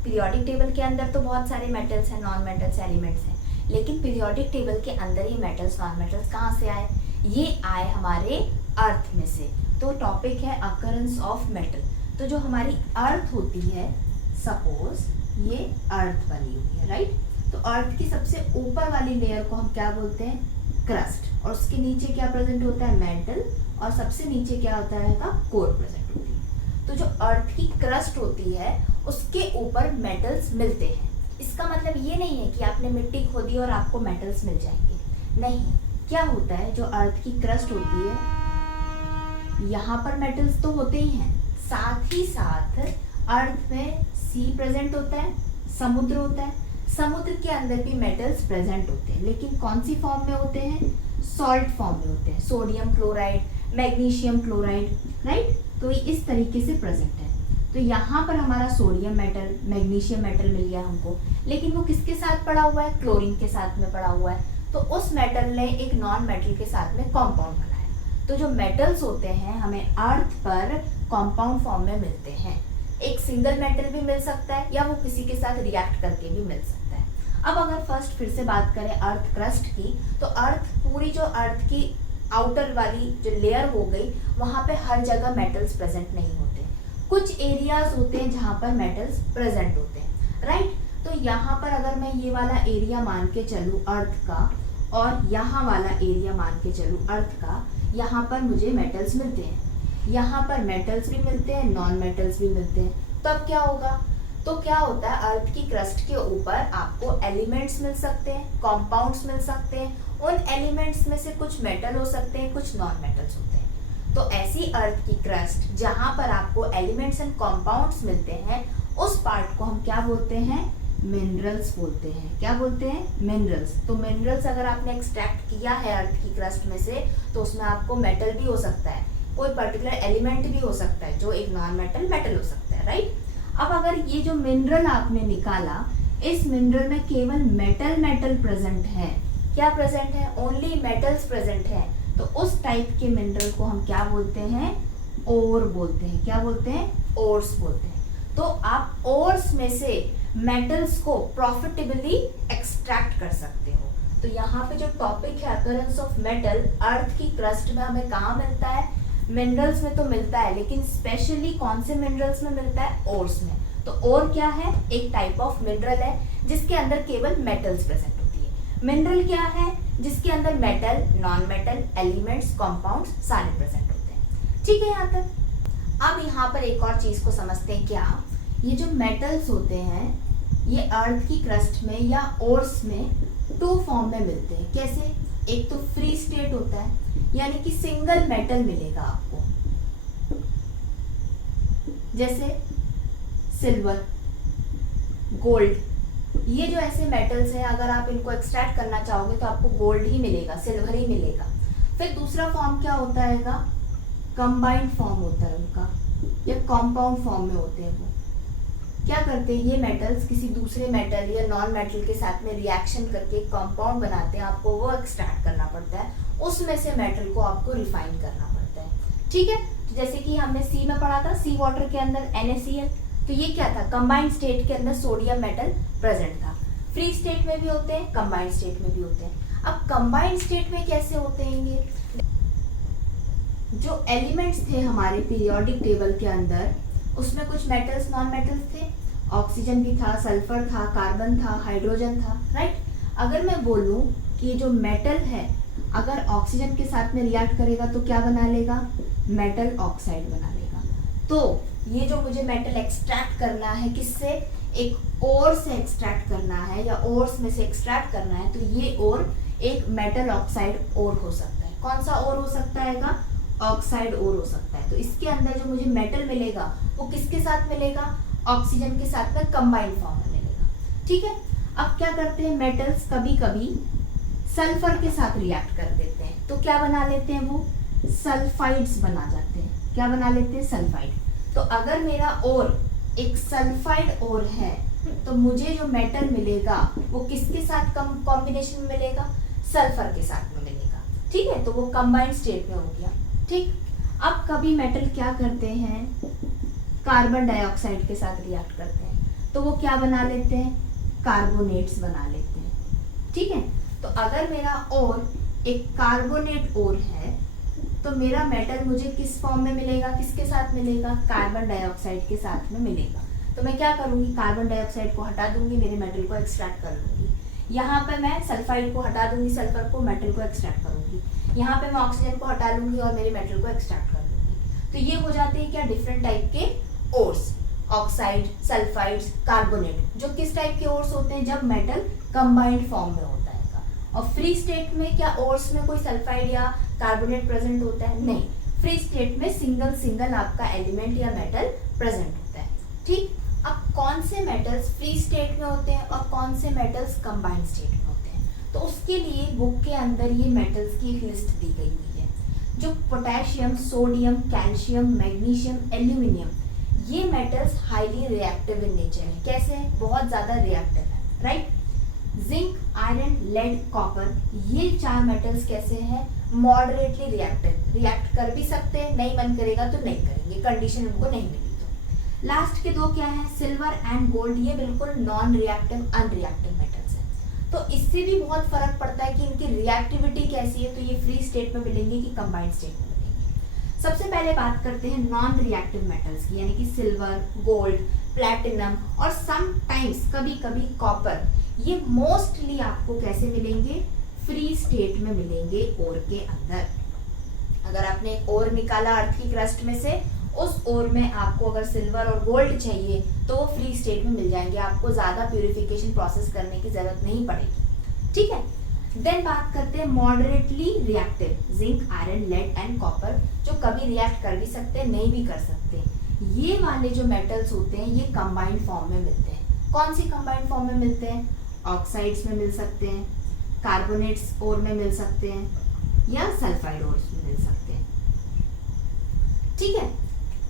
पीरियोडिक टेबल के अंदर तो बहुत सारे मेटल्स हैं, नॉन मेटल्स एलिमेंट्स हैं, लेकिन पीरियोडिक टेबल के अंदर ही मेटल्स नॉन मेटल्स कहाँ से आए? ये आए हमारे अर्थ में से। तो टॉपिक है अकरेंस ऑफ मेटल। तो जो हमारी अर्थ होती है, सपोज ये अर्थ बनी हुई है, राइट? तो अर्थ की सबसे ऊपर वाली लेयर को हम क्या बोलते हैं? क्रस्ट। और उसके नीचे क्या प्रेजेंट होता है? मेटल। और सबसे नीचे क्या होता है? कोर प्रेजेंट होती है। तो जो अर्थ की क्रस्ट होती है उसके ऊपर मेटल्स मिलते हैं। इसका मतलब ये नहीं है कि आपने मिट्टी खोदी और आपको मेटल्स मिल जाएंगे, नहीं। क्या होता है, जो अर्थ की क्रस्ट होती है यहाँ पर मेटल्स तो होते ही हैं, साथ ही साथ अर्थ में सी प्रेजेंट होता है, समुद्र होता है, समुद्र के अंदर भी मेटल्स प्रेजेंट होते हैं, लेकिन कौन सी फॉर्म में होते हैं? सॉल्ट फॉर्म में होते हैं। Sodium chloride, magnesium chloride, right? तो ये इस तरीके से प्रेजेंट है। तो यहाँ पर हमारा सोडियम मेटल, मैग्नीशियम मेटल मिल गया हमको, लेकिन वो किसके साथ पड़ा हुआ है? क्लोरीन के साथ में पड़ा हुआ है। तो उस मेटल ने एक नॉन मेटल के साथ में कॉम्पाउंड बनाया। तो जो मेटल्स होते हैं हमें अर्थ पर कॉम्पाउंड फॉर्म में मिलते हैं। एक सिंगल मेटल भी मिल सकता है या वो किसी के साथ रिएक्ट करके भी मिल सकता है। अब अगर फर्स्ट फिर से बात करें अर्थ क्रस्ट की, तो अर्थ पूरी जो अर्थ की आउटर वाली जो लेयर हो गई, वहां पे हर जगह मेटल्स प्रेजेंट नहीं होते। कुछ एरियाज होते हैं जहां पर मेटल्स प्रेजेंट होते हैं, राइट? तो यहाँ पर अगर मैं ये वाला एरिया मान के चलूँ अर्थ का, और यहाँ वाला एरिया मान के चलूँ अर्थ का, यहाँ पर मुझे मेटल्स मिलते हैं, यहाँ पर मेटल्स भी मिलते हैं, नॉन मेटल्स भी मिलते हैं। तो अब क्या होगा? तो क्या होता है, अर्थ की क्रस्ट के ऊपर आपको एलिमेंट्स मिल सकते हैं, कॉम्पाउंड्स मिल सकते हैं। उन एलिमेंट्स में से कुछ मेटल हो सकते हैं, कुछ नॉन मेटल्स होते हैं। तो ऐसी अर्थ की क्रस्ट जहां पर आपको एलिमेंट्स एंड कॉम्पाउंड्स मिलते हैं, उस पार्ट को हम क्या बोलते हैं? मिनरल्स बोलते हैं। क्या बोलते हैं? मिनरल्स। तो मिनरल्स अगर आपने एक्सट्रैक्ट किया है अर्थ की क्रस्ट में से, तो उसमें आपको मेटल भी हो सकता है, कोई पर्टिकुलर एलिमेंट भी हो सकता है जो एक नॉन मेटल मेटल हो सकता है, राइट? अब अगर ये जो मिनरल आपने निकाला, इस मिनरल में केवल मेटल मेटल प्रेजेंट है। क्या प्रेजेंट है? ओनली मेटल्स प्रेजेंट है। तो उस टाइप के मिनरल को हम क्या बोलते हैं? ओर बोलते हैं। क्या बोलते हैं? ओर्स बोलते हैं। तो आप ओर्स में से मेटल्स को प्रॉफिटेबली एक्सट्रैक्ट कर सकते हो। तो यहाँ पे जो टॉपिक है अकरेंस ऑफ मेटल, अर्थ की क्रस्ट में हमें कहाँ मिलता है? मिनरल्स में तो मिलता है, लेकिन स्पेशली कौन से मिनरल्स में मिलता है? ओर्स में। तो ओर क्या है? एक टाइप ऑफ मिनरल है जिसके अंदर केवल मेटल्स प्रेजेंट होती है। मिनरल क्या है? जिसके अंदर metal, non metal, elements, compounds सारे प्रेजेंट होते हैं। ठीक है यहाँ तक? अब यहाँ पर एक और चीज को समझते हैं। क्या ये जो मेटल्स होते हैं ये अर्थ की क्रस्ट में या ओर्स में टू फॉर्म में मिलते हैं। कैसे? एक तो फ्री स्टेट होता है, यानी कि सिंगल मेटल मिलेगा आपको, जैसे सिल्वर, गोल्ड। ये जो ऐसे मेटल्स हैं, अगर आप इनको एक्सट्रैक्ट करना चाहोगे तो आपको गोल्ड ही मिलेगा, सिल्वर ही मिलेगा। फिर दूसरा फॉर्म क्या होता है? कंबाइंड फॉर्म होता है उनका, या कॉम्पाउंड फॉर्म में होते हैं। वो क्या करते हैं? ये मेटल्स किसी दूसरे मेटल या नॉन मेटल के साथ में रिएक्शन करके कंपाउंड बनाते हैं। आपको वो एक्सट्रैक्ट करना पड़ता है, उसमें से मेटल को आपको रिफाइन करना पड़ता है। ठीक है? जैसे कि हमने सी में पढ़ा था, सी वाटर के अंदर NaCl, तो ये क्या था? कंबाइंड स्टेट के अंदर सोडियम मेटल प्रेजेंट था। फ्री स्टेट में भी होते हैं, कंबाइंड स्टेट में भी होते हैं। अब कंबाइंड स्टेट में कैसे होते हैं ये? जो एलिमेंट्स थे हमारे पीरियोडिक टेबल के अंदर, उसमें कुछ मेटल्स, नॉन मेटल्स थे, ऑक्सीजन भी था, सल्फर था, कार्बन था, हाइड्रोजन था, राइट? अगर मैं बोलूं कि ये जो मेटल है अगर ऑक्सीजन के साथ में रिएक्ट करेगा तो क्या बना लेगा? मेटल ऑक्साइड बना लेगा। तो ये जो मुझे मेटल एक्सट्रैक्ट करना है, किससे? एक ओर से एक्सट्रैक्ट करना है या ओर्स में से एक्सट्रैक्ट करना है, तो ये ओर एक मेटल ऑक्साइड ओर हो सकता है। कौन सा ओर हो सकता है? ऑक्साइड ओर हो सकता है। तो इसके अंदर जो मुझे मेटल मिलेगा वो किसके साथ मिलेगा? ऑक्सीजन के साथ में कंबाइंड फॉर्म में मिलेगा। ठीक है? अब क्या करते हैं मेटल्स? कभी कभी सल्फर के साथ रिएक्ट कर देते हैं तो क्या बना लेते हैं, वो सल्फाइड्स बना जाते हैं। क्या बना लेते हैं, सल्फाइड। तो अगर मेरा और एक सल्फाइड और है तो मुझे जो मेटल मिलेगा वो किसके साथ कॉम्बिनेशन में मिलेगा, सल्फर के साथ में मिलेगा। ठीक है, तो वो कंबाइंड स्टेट में हो गया। ठीक, अब कभी मेटल क्या करते हैं, कार्बन डाइऑक्साइड के साथ रिएक्ट करते हैं तो वो क्या बना लेते हैं, कार्बोनेट्स बना लेते हैं। ठीक है, तो अगर मेरा और एक कार्बोनेट और है तो मेरा मेटल मुझे किस फॉर्म में मिलेगा, किसके साथ मिलेगा, कार्बन डाइऑक्साइड के साथ में मिलेगा। तो मैं क्या करूंगी, कार्बन डाइऑक्साइड को हटा दूंगी, मेरे मेटल को एक्सट्रैक्ट कर लूंगी। यहाँ पे मैं सल्फाइड को हटा दूंगी, सल्फर को, मेटल को एक्सट्रैक्ट करूंगी। यहाँ पे मैं ऑक्सीजन को हटा लूंगी और मेरे मेटल को एक्सट्रैक्ट कर लूंगी। तो ये हो जाते हैं क्या, डिफरेंट टाइप के ओर्स, ऑक्साइड, सल्फाइड्स, कार्बोनेट। जो किस टाइप के ओर्स होते हैं, जब मेटल कंबाइंड फॉर्म में होता है। और फ्री स्टेट में क्या ओर्स में कोई सल्फाइड या कार्बोनेट प्रेजेंट होता है, नहीं। फ्री स्टेट में सिंगल सिंगल आपका एलिमेंट या मेटल प्रेजेंट होता है। ठीक, अब कौन से मेटल्स फ्री स्टेट में होते हैं और कौन से मेटल्स कंबाइंड स्टेट में होते हैं, तो उसके लिए बुक के अंदर ये मेटल्स की एक लिस्ट दी गई हुई है। जो potassium, sodium, calcium, magnesium, aluminium, ये metals highly reactive in nature है। कैसे है, बहुत ज्यादा रिएक्टिव है, right. Zinc, iron, lead, copper, ये 4 मेटल्स कैसे हैं, मॉडरेटली रिएक्टिव, रिएक्ट कर भी सकते हैं, नहीं मन करेगा तो नहीं करेंगे, कंडीशन उनको नहीं मिली तो। लास्ट के 2 क्या है, सिल्वर एंड गोल्ड, ये बिल्कुल नॉन रिएक्टिव, अनरिएक्टिव मेटल्स हैं। तो इससे भी बहुत फर्क पड़ता है कि इनकी रिएक्टिविटी कैसी है, तो ये फ्री स्टेट में मिलेंगे कि कंबाइंड स्टेट में मिलेंगे। सबसे पहले बात करते हैं नॉन रिएक्टिव मेटल्स की, यानी कि सिल्वर, गोल्ड, प्लैटिनम और समटाइम्स कभी कभी कॉपर। ये मोस्टली आपको कैसे मिलेंगे, फ्री स्टेट में मिलेंगे ओर के अंदर। अगर आपने ओर निकाला अर्थ की क्रस्ट में से, उस ओर में आपको अगर सिल्वर और गोल्ड चाहिए तो वो फ्री स्टेट में मिल जाएंगे, आपको ज्यादा प्यूरिफिकेशन प्रोसेस करने की जरूरत नहीं पड़ेगी। ठीक है, देन बात करते हैं moderately reactive, zinc, iron, lead and copper, जो कभी रिएक्ट कर भी सकते हैं, नहीं भी कर सकते। ये वाले जो मेटल्स होते हैं ये कंबाइंड फॉर्म में मिलते हैं। कौन सी कंबाइंड फॉर्म में मिलते हैं, ऑक्साइड्स में मिल सकते हैं, कार्बोनेट्स ओर में मिल सकते हैं, या सल्फाइड ओर्स में मिल सकते हैं। ठीक है,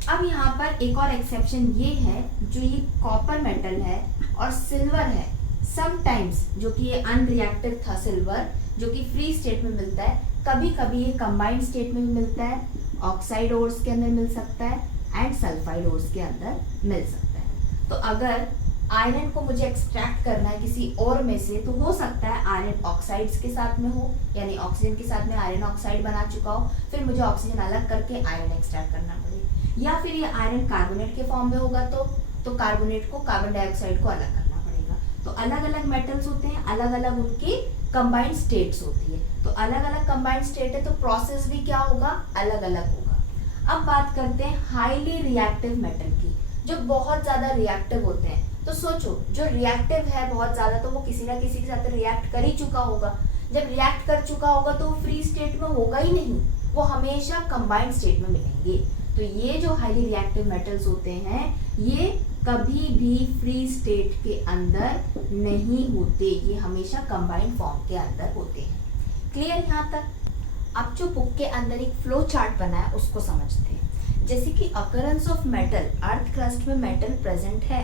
अब यहाँ पर एक और एक्सेप्शन ये है, जो ये कॉपर मेटल है और सिल्वर है, समटाइम्स, जो कि ये अनरिएक्टिव था सिल्वर, जो कि फ्री स्टेट में मिलता है, कभी कभी ये कंबाइंड स्टेट में भी मिलता है, ऑक्साइड ओर्स के अंदर मिल सकता है एंड सल्फाइड ओर्स के अंदर मिल सकता है। तो अगर आयरन को मुझे एक्सट्रैक्ट करना है किसी और में से, तो हो सकता है आयरन ऑक्साइड्स के साथ में हो, यानी ऑक्सीजन के साथ में आयरन ऑक्साइड बना चुका हो, फिर मुझे ऑक्सीजन अलग करके आयरन एक्सट्रैक्ट करना पड़े, या फिर ये आयरन कार्बोनेट के फॉर्म में होगा तो कार्बोनेट को, कार्बन डाइऑक्साइड को अलग करना पड़ेगा। तो अलग अलग मेटल्स होते हैं, अलग अलग उनकी कंबाइंड स्टेट्स होती है। तो अलग अलग कंबाइंड स्टेट है तो प्रोसेस भी क्या होगा, अलग अलग होगा। अब बात करते हैं हाईली रिएक्टिव मेटल की, जो बहुत ज्यादा रिएक्टिव होते हैं। तो सोचो, जो रिएक्टिव है बहुत ज्यादा, तो वो किसी ना किसी के साथ रिएक्ट कर ही चुका होगा। जब रिएक्ट कर चुका होगा तो वो फ्री स्टेट में होगा ही नहीं, वो हमेशा कंबाइंड स्टेट में मिलेंगे। तो ये जो हाईली रिएक्टिव मेटल्स होते हैं ये कभी भी फ्री स्टेट के अंदर नहीं होते, ये हमेशा कंबाइंड फॉर्म के अंदर होते हैं। क्लियर यहाँ तक? अब जो बुक के अंदर एक फ्लो चार्ट बना है उसको समझते हैं। जैसे कि occurrence of metal, earth crust में मेटल प्रेजेंट है,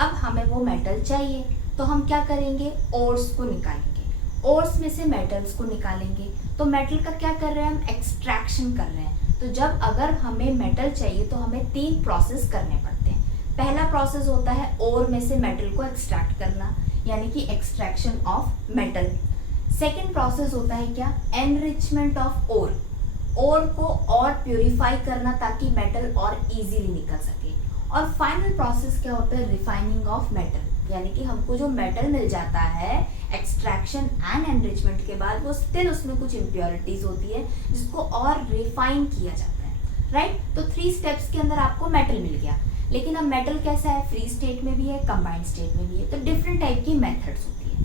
अब हमें वो मेटल चाहिए तो हम क्या करेंगे, ओर्स को निकालेंगे, ओर्स में से मेटल्स को निकालेंगे। तो मेटल का क्या कर रहे हैं, हम एक्सट्रैक्शन कर रहे हैं। तो जब अगर हमें मेटल चाहिए तो हमें 3 प्रोसेस करने पड़ते हैं। पहला प्रोसेस होता है ओर में से मेटल को एक्सट्रैक्ट करना, यानी कि extraction of metal. Second process होता है क्या, एनरिचमेंट ऑफ ओर, ओर को और प्यूरिफाई करना ताकि मेटल और इजीली निकल सके। और फाइनल प्रोसेस क्या होता है, रिफाइनिंग ऑफ मेटल, यानी कि हमको जो मेटल मिल जाता है एक्सट्रैक्शन एंड एनरिचमेंट के बाद, वो स्टिल उसमें कुछ इम्प्योरिटीज होती है जिसको और रिफाइन किया जाता है, राइट। तो 3 स्टेप्स के अंदर आपको मेटल मिल गया। लेकिन अब मेटल कैसा है, फ्री स्टेट में भी है, कंबाइंड स्टेट में भी है। तो डिफरेंट टाइप की मेथड्स होती है।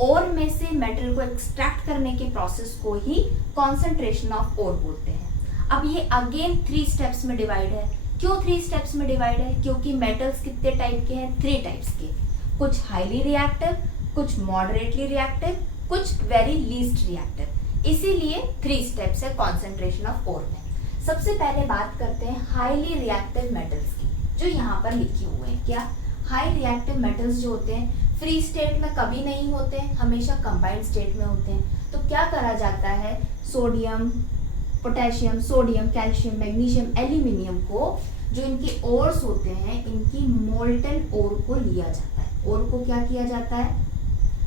ओर में से मेटल को एक्सट्रैक्ट करने के प्रोसेस को ही कॉन्सेंट्रेशन ऑफ ओर बोलते हैं। अब ये अगेन 3 स्टेप्स में डिवाइड है। क्यों 3 स्टेप्स में डिवाइड है, क्योंकि मेटल्स कितने टाइप के हैं, 3 टाइप्स के। कुछ हाईली रिएक्टिव, कुछ मॉडरेटली रिएक्टिव, कुछ वेरी लीस्ट रिएक्टिव। इसीलिए 3 स्टेप्स है कॉन्सेंट्रेशन ऑफ ओर में। सबसे पहले बात करते हैं हाईली रिएक्टिव मेटल्स की, जो यहाँ पर लिखे हुए हैं। क्या हाई रिएक्टिव मेटल्स जो होते हैं फ्री स्टेट में कभी नहीं होते, हमेशा कंबाइंड स्टेट में होते हैं। तो क्या करा जाता है, sodium, potassium, sodium, calcium, magnesium, aluminium को जो इनके ओर्स होते हैं, इनकी मोल्टन ओर को लिया जाता है। ओर को क्या किया जाता है,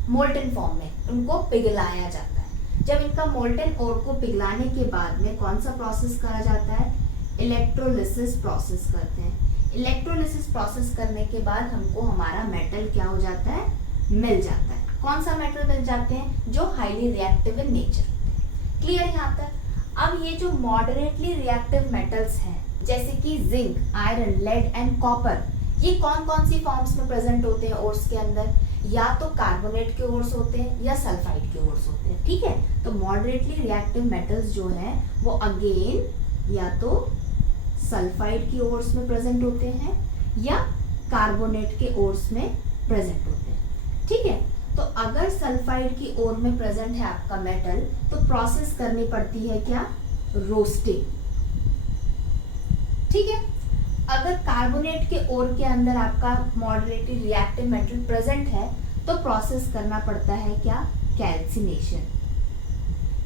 मोल्टन फॉर्म में उनको पिघलाया जाता है। जब इनका मोल्टन ओर को पिघलाने के बाद में कौन सा प्रोसेस करा जाता है, इलेक्ट्रोलिसिस प्रोसेस करते हैं। इलेक्ट्रोलिसिस प्रोसेस करने के बाद हमको हमारा मेटल क्या हो जाता है, मिल जाता है। कौन सा मेटल मिल जाते हैं, जो हाईली रिएक्टिव इन नेचर होते हैं। क्लियर यहाँ तक। अब ये जो मॉडरेटली रिएक्टिव मेटल्स हैं, जैसे कि zinc, iron, lead and copper, ये कौन कौन सी फॉर्म्स में प्रेजेंट होते हैं ओर्स के अंदर, या तो कार्बोनेट के ओर्स होते हैं या सल्फाइड के ओर्स होते हैं। ठीक है, तो मॉडरेटली रिएक्टिव मेटल्स जो हैं वो अगेन या तो सल्फाइड की ओर्स में प्रेजेंट होते हैं या कार्बोनेट के ओर्स में प्रेजेंट होते हैं। ठीक है, तो अगर सल्फाइड की ओर में प्रेजेंट है आपका मेटल, तो प्रोसेस करनी पड़ती है क्या, रोस्टिंग। ठीक है, अगर कार्बोनेट के ओर के अंदर आपका मॉडरेटली रिएक्टिव मेटल प्रेजेंट है, तो प्रोसेस करना पड़ता है क्या, कैल्सिनेशन।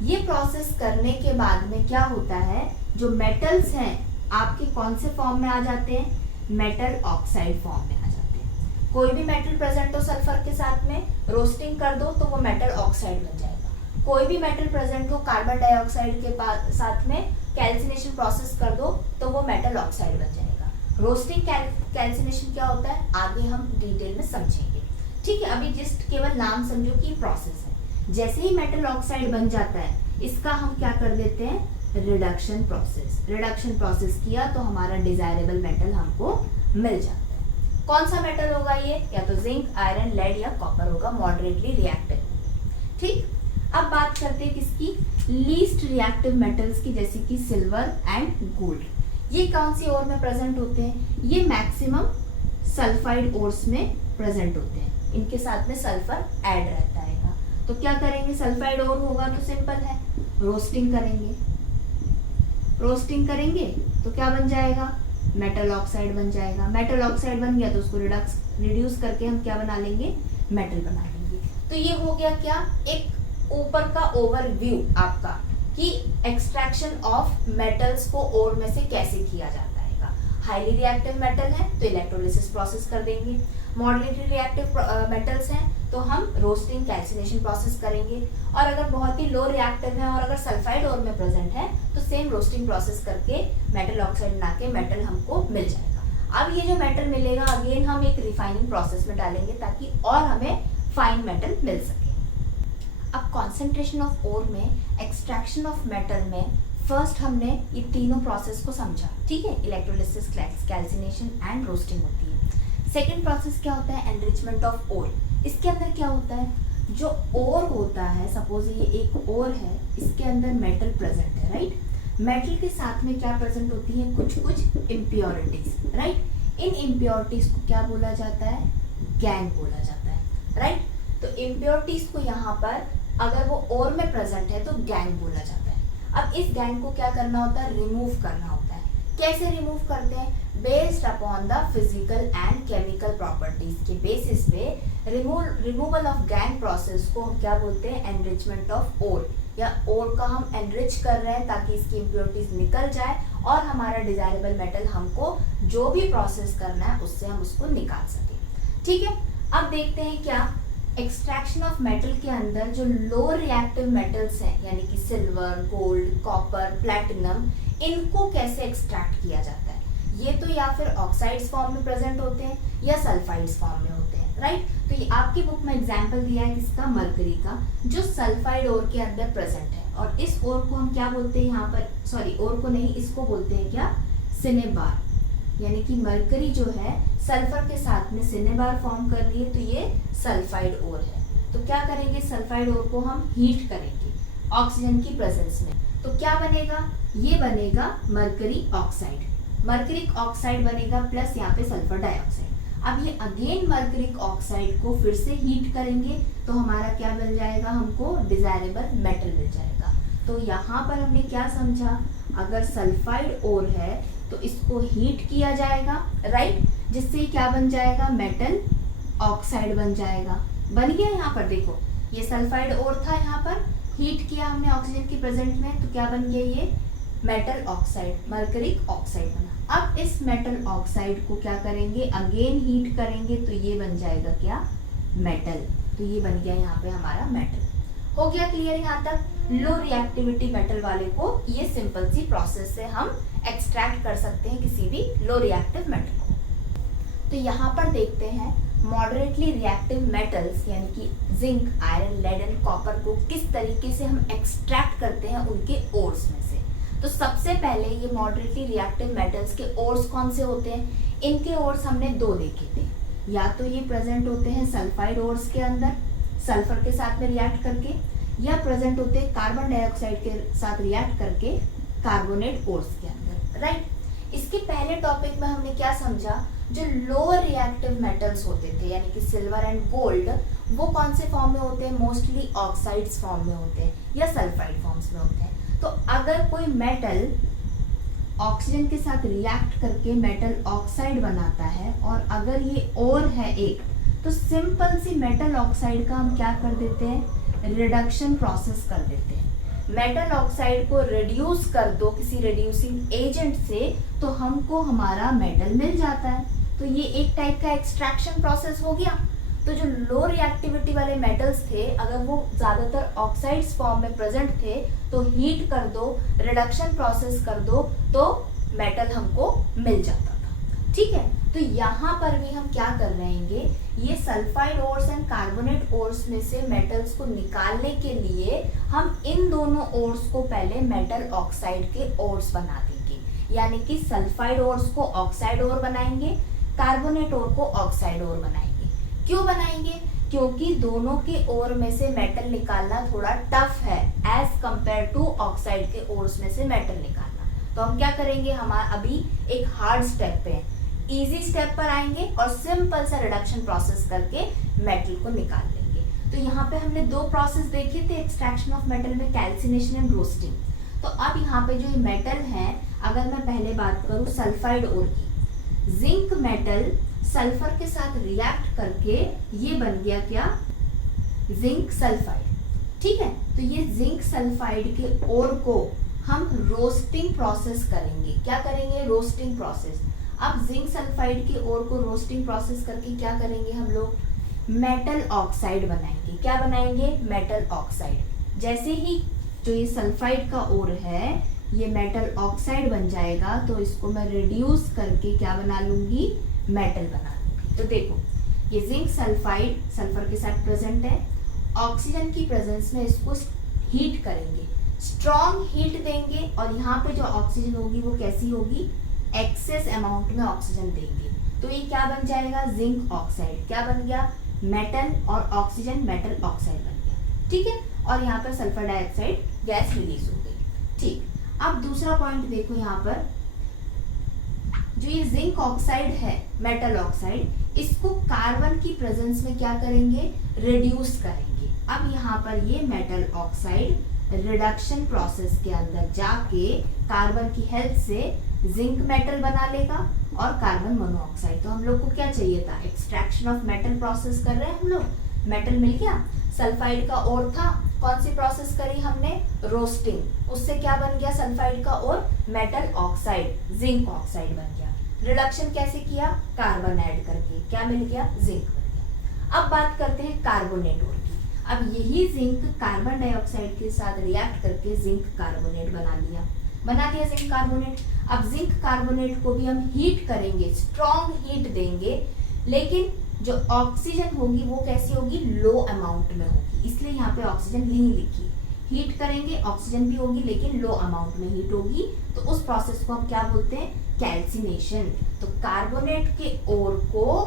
ये प्रोसेस करने के बाद में क्या होता है, जो मेटल्स हैं आपके कौन से फॉर्म में आ जाते हैं, मेटल ऑक्साइड फॉर्म में आ जाते हैं। कोई भी मेटल प्रेजेंट हो सल्फर के साथ में, रोस्टिंग कर दो तो वो मेटल ऑक्साइड बन जाएगा। कोई भी मेटल प्रेजेंट हो कार्बन डाइऑक्साइड के साथ में, कैल्सिनेशन प्रोसेस कर दो तो वो मेटल ऑक्साइड बन जाएगा। रोस्टिंग कैल्सिनेशन क्या होता है, आगे हम डिटेल में समझेंगे। ठीक है, अभी जस्ट केवल नाम समझो कि प्रोसेस है। जैसे ही मेटल ऑक्साइड बन जाता है, इसका हम क्या कर देते हैं, रिडक्शन प्रोसेस। रिडक्शन प्रोसेस किया तो हमारा डिजायरेबल मेटल हमको मिल जाता है। कौन सा मेटल होगा ये, या तो जिंक, आयरन, लेड या कॉपर होगा, मॉडरेटली रिएक्टिव। ठीक, अब बात करते हैं किसकी, लीस्ट रिएक्टिव मेटल्स की, जैसे कि सिल्वर एंड गोल्ड। ये कौन सी ओर में प्रेजेंट होते हैं, ये मैक्सिमम सल्फाइड ओर्स में प्रेजेंट होते हैं। इनके साथ में सल्फर ऐड रहता है। तो क्या करेंगे, सल्फाइड ओर होगा तो सिंपल है, रोस्टिंग करेंगे। रोस्टिंग करेंगे तो क्या बन जाएगा, मेटल ऑक्साइड बन जाएगा। मेटल ऑक्साइड बन गया तो उसको रिड्यूस करके हम क्या बना लेंगे, मेटल बना लेंगे। तो ये हो गया क्या, एक ऊपर का ओवरव्यू आपका कि एक्सट्रैक्शन ऑफ मेटल्स को ओर में से कैसे किया जाता है। हाईली रिएक्टिव मेटल है तो इलेक्ट्रोलिसिस प्रोसेस कर देंगे, मॉडरेटली रिएक्टिव मेटल्स हैं तो हम रोस्टिंग कैल्सिनेशन प्रोसेस करेंगे, और अगर बहुत ही लो रिएक्टिव है और अगर सल्फाइड ओर में प्रेजेंट है तो सेम रोस्टिंग प्रोसेस करके मेटल ऑक्साइड बना के मेटल हमको मिल जाएगा। अब ये जो मेटल मिलेगा अगेन हम एक रिफाइनिंग प्रोसेस में डालेंगे ताकि और हमें फाइन मेटल मिल सके। अब कॉन्सेंट्रेशन ऑफ ओर में, एक्सट्रैक्शन ऑफ मेटल में फर्स्ट हमने ये तीनों प्रोसेस को समझा। ठीक है, इलेक्ट्रोलिसिस, कैल्सिनेशन एंड रोस्टिंग होती है। सेकेंड प्रोसेस क्या होता है, एनरिचमेंट ऑफ ओर। इसके अंदर क्या होता है, जो ओर होता है, सपोज ये एक ओर है, इसके अंदर मेटल प्रेजेंट है, राइट। मेटल के साथ में क्या प्रेजेंट होती है, कुछ कुछ इम्प्योरिटीज, राइट। इन इम्प्योरिटीज को क्या बोला जाता है, गैंग बोला जाता है, राइट। तो इम्प्योरिटीज को यहाँ पर अगर वो ओर में प्रेजेंट है तो गैंग बोला जाता है। अब इस गैंग को क्या करना होता है, रिमूव करना होता है। कैसे रिमूव करते हैं, based upon the physical and chemical properties के बेसिस पे रिमूवल ऑफ गैंग प्रोसेस को हम क्या बोलते हैं, एनरिचमेंट ऑफ ओर, या ओर का हम एनरिच कर रहे हैं ताकि इसकी इम्प्योरिटीज निकल जाए और हमारा डिजायरेबल मेटल हमको जो भी प्रोसेस करना है उससे हम उसको निकाल सकें। ठीक है, अब देखते हैं क्या एक्सट्रैक्शन ऑफ मेटल के अंदर जो लो रिएक्टिव मेटल्स हैं, यानी कि सिल्वर, गोल्ड, कॉपर, प्लैटिनम, इनको कैसे एक्सट्रैक्ट किया जाता है। ये तो या फिर ऑक्साइड्स फॉर्म में प्रेजेंट होते हैं या सल्फाइड्स फॉर्म में होते हैं, राइट। तो ये आपकी बुक में एग्जांपल दिया है किसका, मरकरी का, जो सल्फाइड ओर के अंदर प्रेजेंट है। और इस ओर को हम क्या बोलते हैं यहाँ पर, सॉरी ओर को नहीं, इसको बोलते हैं क्या, सिनेबार। यानी कि मरकरी जो है सल्फर के साथ में सिनेबार फॉर्म कर रही है तो ये सल्फाइड ओर है। तो क्या करेंगे, सल्फाइड ओर को हम हीट करेंगे ऑक्सीजन की प्रेजेंस में, तो क्या बनेगा, ये बनेगा मरकरी ऑक्साइड। मरकरी ऑक्साइड बनेगा प्लस यहाँ पे सल्फर डाइऑक्साइड। अब ये अगेन मर्करिक ऑक्साइड को फिर से हीट करेंगे तो हमारा क्या मिल जाएगा, हमको डिजायरेबल मेटल मिल जाएगा। तो यहाँ पर हमने क्या समझा, अगर सल्फाइड ओर है तो इसको हीट किया जाएगा, राइट, जिससे क्या बन जाएगा, मेटल ऑक्साइड बन जाएगा। बन गया यहाँ पर, देखो ये सल्फाइड ओर था, यहाँ पर हीट किया हमने ऑक्सीजन की प्रेजेंट में तो क्या बन गया, ये मेटल ऑक्साइड, मर्करिक ऑक्साइड बना। अब इस मेटल ऑक्साइड को क्या करेंगे, अगेन हीट करेंगे तो ये बन जाएगा क्या, मेटल। तो ये बन गया यहाँ पे हमारा मेटल। हो गया क्लियर यहाँ तक। लो रिएक्टिविटी मेटल वाले को ये सिंपल सी प्रोसेस से हम एक्सट्रैक्ट कर सकते हैं किसी भी लो रिएक्टिव मेटल को। तो यहाँ पर देखते हैं मॉडरेटली रिएक्टिव मेटल्स यानी कि zinc, iron, lead and copper को किस तरीके से हम एक्सट्रैक्ट करते हैं उनके ओर्स में से। तो सबसे पहले ये मॉडरेटली रिएक्टिव मेटल्स के ओर्स कौन से होते हैं, इनके ओर्स हमने दो देखे थे। या तो ये प्रेजेंट होते हैं सल्फाइड ओर्स के अंदर सल्फर के साथ में रिएक्ट करके, या प्रेजेंट होते हैं कार्बन डाइऑक्साइड के साथ रिएक्ट करके कार्बोनेट ओर्स के अंदर, राइट। इसके पहले टॉपिक में हमने क्या समझा, जो लोअर रिएक्टिव मेटल्स होते थे यानी कि सिल्वर एंड गोल्ड, वो कौन से फॉर्म में होते हैं, मोस्टली ऑक्साइड्स फॉर्म में होते हैं या सल्फाइड फॉर्म्स में होते हैं। तो अगर कोई मेटल ऑक्सीजन के साथ रिएक्ट करके मेटल ऑक्साइड बनाता है और अगर ये ओर है एक, तो सिंपल सी मेटल ऑक्साइड का हम क्या कर देते हैं, रिडक्शन प्रोसेस कर देते हैं। मेटल ऑक्साइड को रिड्यूस कर दो किसी रिड्यूसिंग एजेंट से तो हमको हमारा मेटल मिल जाता है। तो ये एक टाइप का एक्सट्रैक्शन प्रोसेस हो गया। तो जो लो रिएक्टिविटी वाले मेटल्स थे, अगर वो ज्यादातर ऑक्साइड्स फॉर्म में प्रेजेंट थे तो हीट कर दो, रिडक्शन प्रोसेस कर दो तो मेटल हमको मिल जाता था, ठीक है। तो यहाँ पर भी हम क्या कर रहेंगे, ये sulphide ores and carbonate ores में से मेटल्स को निकालने के लिए हम इन दोनों ओर्स को पहले मेटल ऑक्साइड के ओर्स बना देंगे। यानी कि सल्फाइड ओर्स को ऑक्साइड ओर बनाएंगे, कार्बोनेट ओर को ऑक्साइड ओर बनाएंगे। क्यों बनाएंगे, क्योंकि दोनों के ओर में से मेटल निकालना थोड़ा टफ है एज कंपेयर टू ऑक्साइड के ओर्स में से मेटल निकालना। तो हम क्या करेंगे, हम अभी एक हार्ड स्टेप पे हैं, इजी स्टेप पर आएंगे और सिंपल सा रिडक्शन प्रोसेस करके मेटल को निकाल लेंगे। तो यहाँ पे हमने दो प्रोसेस देखे थे एक्सट्रैक्शन ऑफ मेटल में, कैल्सिनेशन एंड रोस्टिंग। तो अब यहाँ पे जो ये मेटल है, अगर मैं पहले बात करूँ सल्फाइड ओर की, जिंक मेटल सल्फर के साथ रिएक्ट करके ये बन गया क्या, जिंक सल्फाइड, ठीक है। तो ये जिंक सल्फाइड के ओर को हम रोस्टिंग प्रोसेस करेंगे। क्या करेंगे, रोस्टिंग प्रोसेस। अब जिंक सल्फाइड की ओर को रोस्टिंग प्रोसेस करके क्या करेंगे हम लोग, मेटल ऑक्साइड बनाएंगे। क्या बनाएंगे, मेटल ऑक्साइड। जैसे ही जो ये सल्फाइड का ओर है ये मेटल ऑक्साइड बन जाएगा तो इसको मैं रिड्यूस करके क्या बना लूंगी, मेटल बना लूंगी। तो देखो ये जिंक सल्फाइड सल्फर के साथ प्रेजेंट है, ऑक्सीजन की प्रेजेंस में इसको हीट करेंगे, स्ट्रॉन्ग हीट देंगे और यहाँ पे जो ऑक्सीजन होगी वो कैसी होगी, एक्सेस अमाउंट में ऑक्सीजन देंगे। तो ये क्या बन जाएगा, जिंक ऑक्साइड। क्या बन गया, मेटल और ऑक्सीजन, मेटल ऑक्साइड बन गया, ठीक है। और यहाँ पर सल्फर डाइऑक्साइड गैस रिलीज हो गई, ठीक। अब दूसरा पॉइंट देखो, यहाँ पर जो ये जिंक ऑक्साइड है, मेटल ऑक्साइड, इसको कार्बन की प्रेजेंस में क्या करेंगे, रिड्यूस करेंगे। अब यहाँ पर ये मेटल ऑक्साइड रिडक्शन प्रोसेस के अंदर जाके कार्बन की हेल्प से जिंक मेटल बना लेगा और कार्बन मोनोऑक्साइड। तो हम लोग को क्या चाहिए था, एक्सट्रैक्शन ऑफ मेटल प्रोसेस कर रहे हैं हम लोग, मेटल मिल गया। सल्फाइड का ओर था, कौन सी प्रोसेस करी हमने, रोस्टिंग, उससे क्या बन गया सल्फाइड का ओर, मेटल ऑक्साइड, जिंक ऑक्साइड बन गया। रिडक्शन कैसे किया, कार्बन ऐड करके, क्या मिल गया, जिंक बन गया। अब बात करते हैं कार्बोनेट ओर की। अब यही जिंक कार्बन डाइऑक्साइड के साथ रिएक्ट करके जिंक कार्बोनेट बना दिया जिंक कार्बोनेट। अब जिंक कार्बोनेट को भी हम हीट करेंगे, स्ट्रॉन्ग हीट देंगे, लेकिन जो ऑक्सीजन होगी वो कैसी होगी, लो अमाउंट में होगी, इसलिए यहाँ पे ऑक्सीजन नहीं लिखी। हीट करेंगे, ऑक्सीजन भी होगी लेकिन लो अमाउंट में हीट होगी, तो उस प्रोसेस को हम क्या बोलते हैं, कैल्सिनेशन। तो कार्बोनेट के ओर को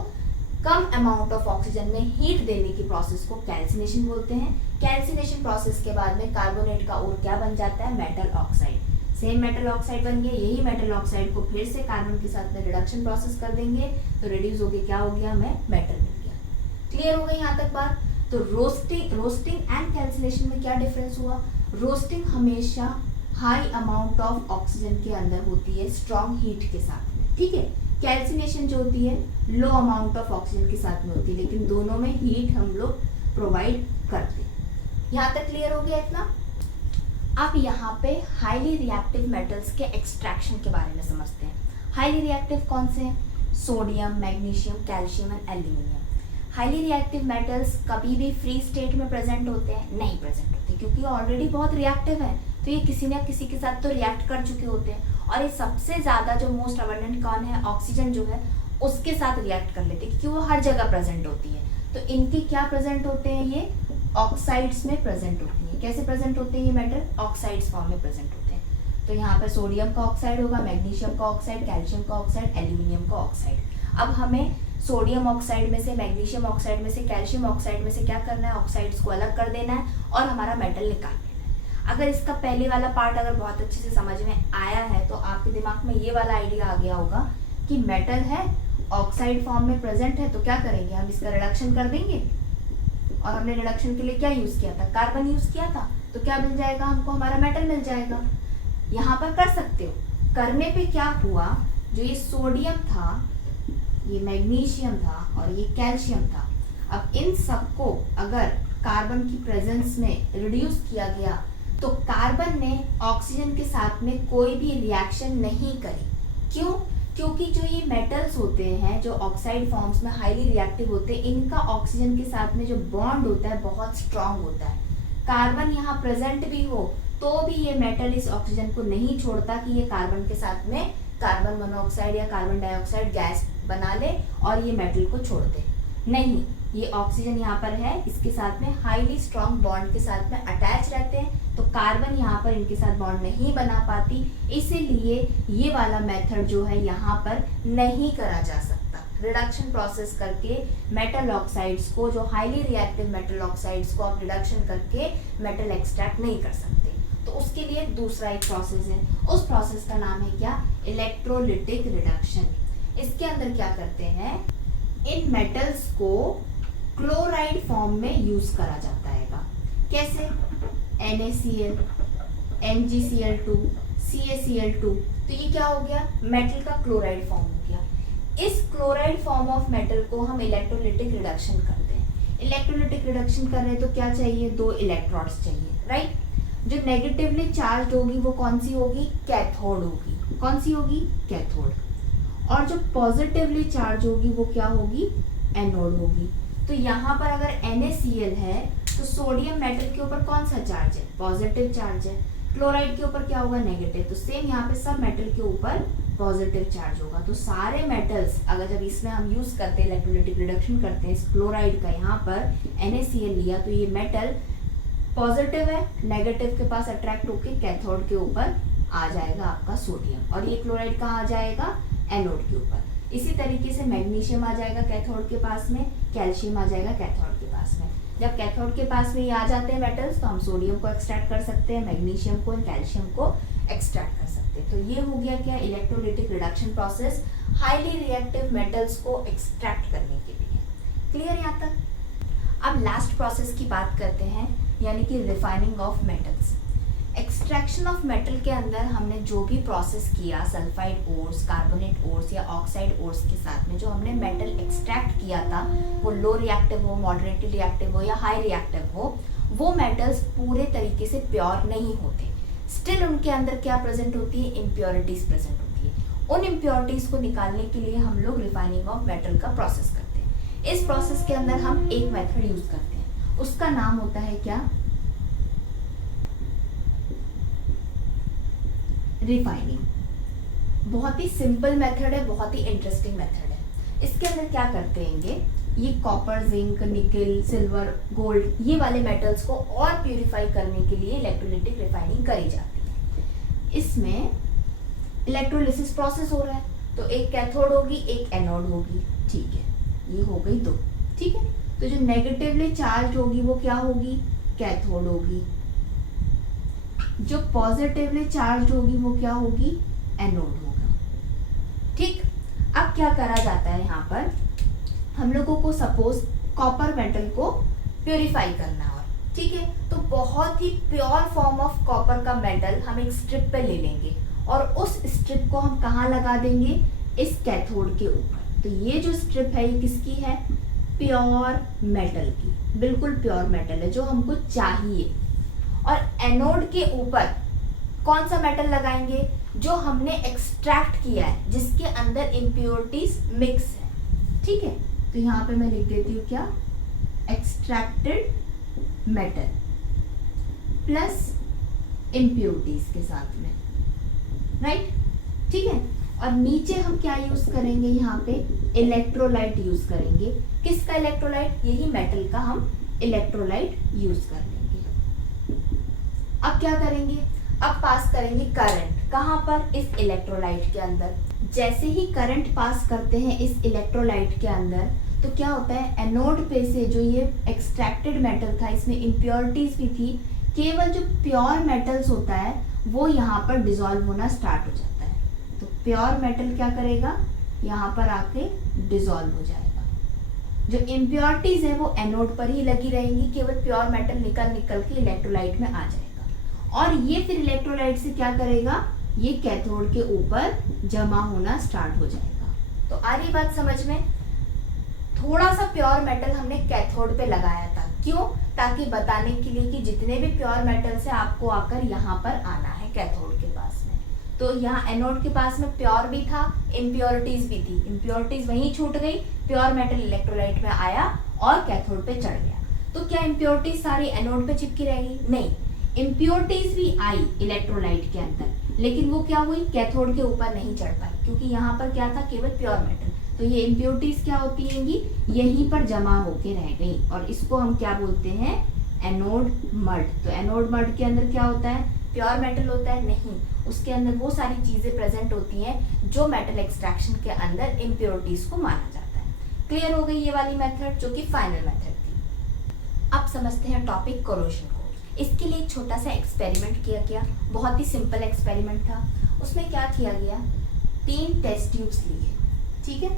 कम अमाउंट ऑफ ऑक्सीजन में हीट देने की प्रोसेस को कैल्सिनेशन बोलते हैं। कैल्सिनेशन प्रोसेस के बाद में कार्बोनेट का ओर क्या बन जाता है, metal oxide. Same metal oxide बन गया। यही मेटल ऑक्साइड को फिर से कार्बन के साथ में रिडक्शन प्रोसेस कर देंगे तो रिड्यूस होके क्या हो गया, हमें मेटल मिल गया। क्लियर हो गई यहाँ तक बात। तो रोस्टिंग एंड कैल्सिनेशन में क्या डिफरेंस हुआ, रोस्टिंग हमेशा हाई अमाउंट ऑफ ऑक्सीजन के अंदर होती है स्ट्रॉन्ग हीट के साथ में, ठीक है। कैल्सिनेशन जो होती है लो अमाउंट ऑफ ऑक्सीजन के साथ में होती है, लेकिन दोनों में हीट हम लोग प्रोवाइड करते हैं। यहाँ तक क्लियर हो गया इतना। अब यहाँ पे हाईली रिएक्टिव मेटल्स के एक्सट्रैक्शन के बारे में समझते हैं। हाईली रिएक्टिव कौन से हैं, sodium, magnesium, calcium and aluminium. Highly reactive metals कभी भी फ्री स्टेट में प्रेजेंट होते हैं, नहीं प्रेजेंट होते, क्योंकि ऑलरेडी बहुत रिएक्टिव है, तो ये किसी न किसी के साथ तो रिएक्ट कर चुके होते हैं। और ये सबसे ज्यादा जो मोस्ट अबंडेंट कौन है, ऑक्सीजन जो है उसके साथ रिएक्ट कर लेते हैं, क्योंकि वो हर जगह प्रेजेंट होती है। तो इनके क्या प्रेजेंट होते हैं, ये ऑक्साइड्स में प्रेजेंट होती है। कैसे प्रेजेंट होते हैं ये मेटल, ऑक्साइड्स फॉर्म में प्रेजेंट होते हैं। तो यहाँ पर सोडियम का ऑक्साइड होगा, मैग्नीशियम का ऑक्साइड, कैल्शियम का ऑक्साइड, एल्यूमिनियम का ऑक्साइड। अब हमें सोडियम ऑक्साइड में से, मैग्नीशियम ऑक्साइड में से, कैल्शियम ऑक्साइड में से क्या करना है, ऑक्साइड्स को अलग कर देना है और हमारा मेटल निकाल लेना है। अगर इसका पहले वाला पार्ट अगर बहुत अच्छे से समझ में आया है तो आपके दिमाग में ये वाला आइडिया आ गया होगा कि मेटल है, ऑक्साइड फॉर्म में प्रेजेंट है, तो क्या करेंगे, हम इसका रिडक्शन कर देंगे। और हमने रिडक्शन के लिए क्या यूज किया था, कार्बन यूज किया था, तो क्या मिल जाएगा हमको, हमारा मेटल मिल जाएगा। यहाँ पर कर सकते हो। करने पे क्या हुआ, जो ये सोडियम था, ये मैग्नीशियम था और ये कैल्शियम था, अब इन सबको अगर कार्बन की प्रेजेंस में रिड्यूस किया गया तो कार्बन ने ऑक्सीजन के साथ में कोई भी रिएक्शन नहीं करी। क्यों, क्योंकि जो ये मेटल्स होते हैं जो ऑक्साइड फॉर्म्स में हाईली रिएक्टिव होते हैं, इनका ऑक्सीजन के साथ में जो बॉन्ड होता है बहुत स्ट्रांग होता है। कार्बन यहाँ प्रेजेंट भी हो तो भी ये मेटल इस ऑक्सीजन को नहीं छोड़ता कि ये कार्बन के साथ में कार्बन मोनोऑक्साइड या कार्बन डाइऑक्साइड गैस बना ले और ये मेटल को छोड़ दे। नहीं, ये ऑक्सीजन यहाँ पर है, इसके साथ में हाईली स्ट्रॉन्ग बॉन्ड के साथ में अटैच रहते हैं, तो कार्बन यहाँ पर इनके साथ बॉन्ड नहीं बना पाती, इसीलिए ये वाला मेथड जो है यहाँ पर नहीं करा जा सकता। रिडक्शन प्रोसेस करके मेटल ऑक्साइड्स को, जो हाईली रिएक्टिव मेटल ऑक्साइड्स को आप रिडक्शन करके मेटल एक्सट्रैक्ट नहीं कर सकते। तो उसके लिए दूसरा एक प्रोसेस है, उस प्रोसेस का नाम है क्या, इलेक्ट्रोलिटिक रिडक्शन। इसके अंदर क्या करते हैं, इन मेटल्स को क्लोराइड फॉर्म में यूज करा जाता है। कैसे, NaCl, MgCl2, CaCl2, तो ये क्या हो गया, मेटल का क्लोराइड फॉर्म हो गया। इस क्लोराइड फॉर्म ऑफ मेटल को हम इलेक्ट्रोलिटिक रिडक्शन करते हैं। इलेक्ट्रोलिटिक रिडक्शन कर रहे हैं तो क्या चाहिए, 2 इलेक्ट्रोड्स चाहिए, राइट। जो नेगेटिवली चार्ज होगी वो कौन सी होगी, कैथोड होगी। कौन सी होगी, कैथोड। और जो पॉजिटिवली चार्ज होगी वो क्या होगी, एनोड होगी। तो यहाँ पर अगर NaCl है तो सोडियम मेटल के ऊपर कौन सा चार्ज है, पॉजिटिव चार्ज है। क्लोराइड के ऊपर क्या होगा, नेगेटिव। तो सेम यहाँ पे सब मेटल के ऊपर पॉजिटिव चार्ज होगा। तो सारे मेटल्स अगर जब इसमें हम यूज करते हैं, इलेक्ट्रोलिटिक रिडक्शन करते हैं इस क्लोराइड का, यहाँ पर NaCl लिया तो ये मेटल पॉजिटिव है, नेगेटिव के पास अट्रैक्ट होके कैथोड के ऊपर आ जाएगा आपका सोडियम, और ये क्लोराइड कहाँ आ जाएगा, एनोड के ऊपर। इसी तरीके से मैग्नीशियम आ जाएगा कैथोड के पास में, कैल्शियम आ जाएगा कैथोड के पास में। जब कैथोड के पास में ये आ जाते हैं मेटल्स तो हम सोडियम को एक्सट्रैक्ट कर सकते हैं, मैग्नीशियम को, कैल्शियम को एक्सट्रैक्ट कर सकते हैं। तो ये हो गया क्या, electrolytic reduction process highly reactive metals को एक्सट्रैक्ट करने के लिए। क्लियर यहाँ तक। अब लास्ट प्रोसेस की बात करते हैं, यानी कि refining of metals. Extraction of metal के अंदर हमने जो भी प्रोसेस किया, सल्फाइड ओर्स, कार्बोनेट ओर्स या ऑक्साइड ओर्स के साथ में जो हमने मेटल एक्सट्रैक्ट किया था, वो लो रिएक्टिव हो, मॉडरेटली रिएक्टिव हो या हाई रिएक्टिव हो, वो मेटल्स पूरे तरीके से प्योर नहीं होते। स्टिल उनके अंदर क्या प्रेजेंट होती है, इम्प्योरिटीज प्रेजेंट होती है। उन इम्प्योरिटीज को निकालने के लिए हम लोग रिफाइनिंग ऑफ मेटल का प्रोसेस करते हैं। इस प्रोसेस के अंदर हम एक मेथड यूज करते हैं, उसका नाम होता है क्या, रिफाइनिंग। बहुत ही सिंपल मेथड है, बहुत ही इंटरेस्टिंग मेथड है। इसके अंदर क्या करते हैं, ये कॉपर, जिंक, निकल, सिल्वर, गोल्ड, ये वाले मेटल्स को और प्यूरिफाई करने के लिए इलेक्ट्रोलिटिक रिफाइनिंग करी जाती है। इसमें इलेक्ट्रोलिसिस प्रोसेस हो रहा है, तो एक कैथोड होगी, एक एनोड होगी, ठीक है, ये हो गई 2, ठीक है। तो जो नेगेटिवली चार्ज होगी वो क्या होगी, कैथोड होगी, जो पॉजिटिवली चार्ज होगी वो क्या होगी, एनोड होगा। ठीक, अब क्या करा जाता है यहाँ पर, हम लोगों को सपोज कॉपर मेटल को प्योरीफाई करना है, ठीक है, तो बहुत ही प्योर फॉर्म ऑफ कॉपर का मेटल हम एक स्ट्रिप पे ले लेंगे और उस स्ट्रिप को हम कहाँ लगा देंगे, इस कैथोड के ऊपर। तो ये जो स्ट्रिप है ये किसकी है, प्योर मेटल की, बिल्कुल प्योर मेटल है जो हमको चाहिए। और एनोड के ऊपर कौन सा मेटल लगाएंगे, जो हमने एक्सट्रैक्ट किया है, जिसके अंदर इम्प्योरिटीज मिक्स है, ठीक है। तो यहाँ पे मैं लिख देती हूँ क्या, एक्सट्रैक्टेड मेटल प्लस इम्प्योरिटीज के साथ में, राइट, ठीक है। और नीचे हम क्या यूज करेंगे, यहाँ पे इलेक्ट्रोलाइट यूज करेंगे। किसका इलेक्ट्रोलाइट, यही मेटल का हम इलेक्ट्रोलाइट यूज कर लेंगे। अब क्या करेंगे, अब पास करेंगे करंट, कहाँ पर, इस इलेक्ट्रोलाइट के अंदर। जैसे ही करंट पास करते हैं इस इलेक्ट्रोलाइट के अंदर, तो क्या होता है, एनोड पे से जो ये एक्सट्रैक्टेड मेटल था, इसमें इम्प्योरिटीज भी थी, केवल जो प्योर मेटल्स होता है वो यहाँ पर डिसॉल्व होना स्टार्ट हो जाता है। तो प्योर मेटल क्या करेगा, यहाँ पर आके डिसॉल्व हो जाएगा। जो इम्प्योरिटीज है वो एनोड पर ही लगी रहेंगी, केवल प्योर मेटल निकल निकल के इलेक्ट्रोलाइट में आ जाएगा। और ये फिर इलेक्ट्रोलाइट से क्या करेगा, ये कैथोड के ऊपर जमा होना स्टार्ट हो जाएगा। तो आ रही बात समझ में, थोड़ा सा प्योर मेटल हमने कैथोड पे लगाया था, क्यों, ताकि बताने के लिए कि जितने भी प्योर मेटल से आपको आकर यहाँ पर आना है कैथोड के पास में। तो यहाँ एनोड के पास में प्योर भी था, इम्प्योरिटीज भी थी, इम्प्योरिटीज वहीं छूट गई, प्योर मेटल इलेक्ट्रोलाइट में आया और कैथोड पे चढ़ गया। तो क्या इम्प्योरिटीज सारी एनोड पे चिपकी रहेगी, नहीं, इम्प्योरिटीज भी आई इलेक्ट्रोलाइट के अंदर, लेकिन वो क्या हुई, कैथोड के ऊपर नहीं चढ़ पाई, क्योंकि यहाँ पर क्या था, केवल प्योर मेटल। तो ये इम्प्योरिटीज क्या होती हैंगी, यहीं पर जमा होके रह गई, और इसको हम क्या बोलते हैं, एनोड मड। तो एनोड मड के अंदर क्या होता है, प्योर मेटल होता है, नहीं, उसके अंदर वो सारी चीजें प्रेजेंट होती हैं जो मेटल एक्सट्रैक्शन के अंदर इम्प्योरिटीज को माना जाता है। क्लियर हो गई ये वाली मेथड, जो कि फाइनल मेथड थी। अब समझते हैं टॉपिक कोरोजन को। इसके लिए एक छोटा सा एक्सपेरिमेंट किया गया, बहुत ही सिंपल एक्सपेरिमेंट था। उसमें क्या किया गया, 3 टेस्ट ट्यूब्स लिए, ठीक है,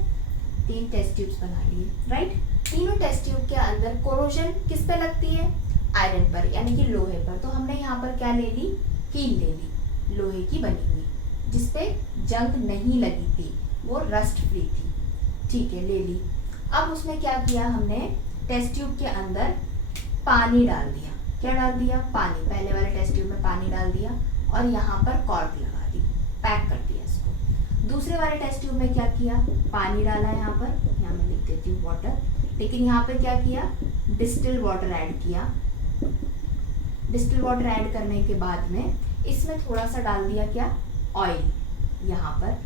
3 टेस्ट ट्यूब्स बना लिए, राइट। तीनों टेस्ट ट्यूब के अंदर कोरोजन किस पे लगती है, आयरन पर, यानी कि लोहे पर। तो हमने यहाँ पर क्या ले ली, कील ले ली, लोहे की बनी हुई, जिसपे जंग नहीं लगी थी, वो रस्ट फ्री थी, ठीक है, ले ली। अब उसमें क्या किया हमने, टेस्ट ट्यूब के अंदर पानी डाल दिया। क्या डाल दिया, पानी, पहले वाले टेस्ट ट्यूब में पानी डाल दिया और यहाँ पर कॉर्क लगा दी, पैक कर दिया इसको। दूसरे वाले टेस्ट ट्यूब में क्या किया, पानी डाला, यहाँ पर, यहाँ मैं लिख देती हूँ वाटर, लेकिन यहाँ पर क्या किया, डिस्टिल वाटर ऐड किया। डिस्टिल वाटर ऐड करने के बाद में इसमें थोड़ा सा डाल दिया क्या, ऑयल यहाँ पर,